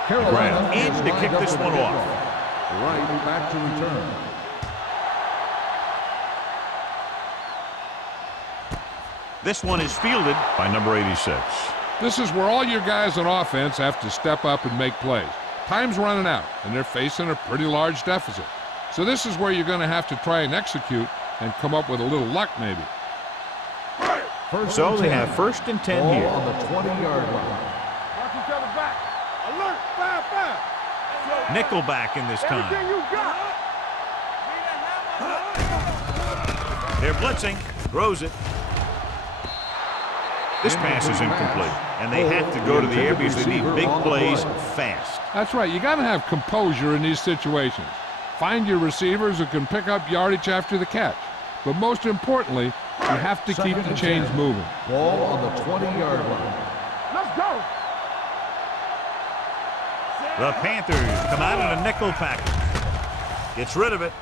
Carolina in is to kick lined up this in the one off. kickoff. Right back to return. This one is fielded by number 86. This is where all your guys on offense have to step up and make plays. Time's running out, and they're facing a pretty large deficit. So this is where you're going to have to try and execute and come up with a little luck maybe. So they have 1st and 10 Ball here. on the 20-yard line. Watch each other back. Alert. Fire. Nickelback in this Everything time. you got. They're blitzing. Throws it. This pass is incomplete. And they have to go to the air because they need big plays fast. That's right. You got to have composure in these situations. Find your receivers who can pick up yardage after the catch. But most importantly, you have to keep the chains moving. Ball on the 20-yard line. Let's go. The Panthers come out in a nickel package. Gets rid of it.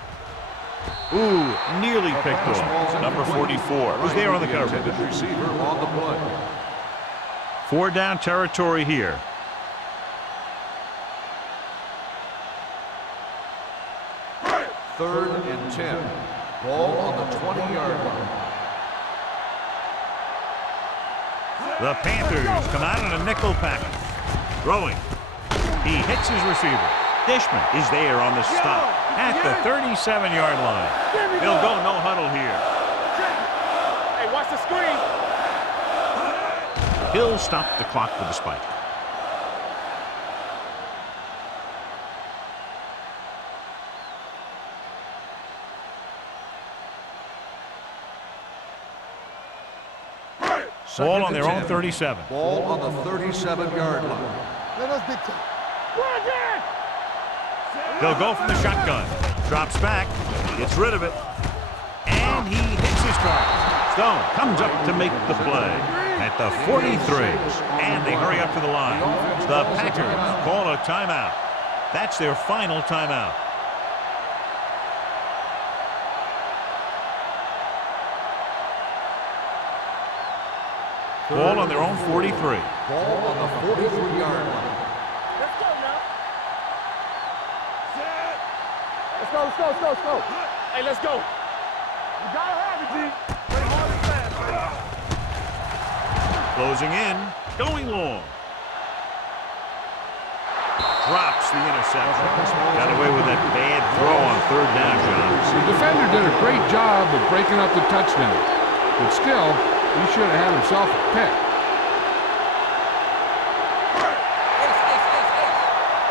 Ooh, nearly picked off. Number 44 was there on the coverage. Intended receiver on the play. 4 down territory here. Third and 10. Ball on the 20-yard line. The Panthers come out in a nickel package. Throwing. He hits his receiver. Dishman is there on the stop at the 37-yard line. They'll go no huddle here. Hey, watch the screen. He'll stop the clock with a spike. Ball on their own 37. Ball on the 37-yard line. Let us dictate. We're again. They'll go from the shotgun. Drops back. Gets rid of it. And he hits his target. Stone comes up to make the play. at the 43. And they hurry up to the line. The Packers call a timeout. That's their final timeout. Ball on their own 43. Ball on the 43-yard line. Let's go now. Let's go, let's go, let's go, let's go. Hey, let's go. You gotta have it, G. Play hard and fast, baby. Closing in, going long. Drops the interception. Got away with that bad throw on third down, John. The defender did a great job of breaking up the touchdown. But still, he should have had himself a pick.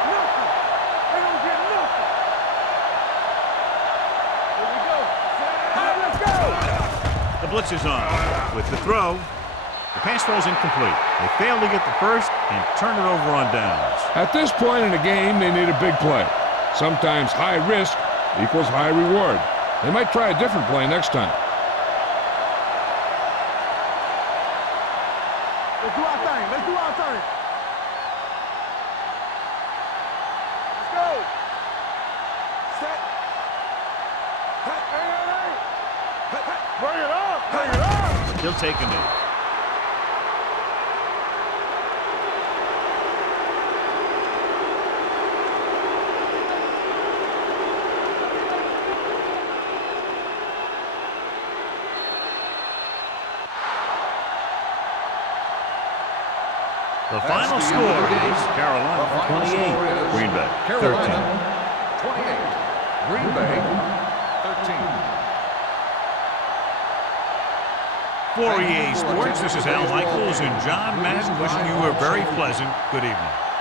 Nothing. They don't get nothing. Here we go. Let's go. The blitz is on. With the throw, the pass falls incomplete. They fail to get the first and turn it over on downs. At this point in the game, they need a big play. Sometimes high risk equals high reward. They might try a different play next time. Let's do our thing. Let's do our thing. Let's go. Set. Hey, hey, hey, hey. Bring it up. Bring it up. He'll take a knee. The final That's the score end of the game. is Carolina The final 28, score is Green Bay 13. Carolina 28, Green Bay 13. For EA Sports, this is Al Michaels and John Madden wishing you a very pleasant good evening.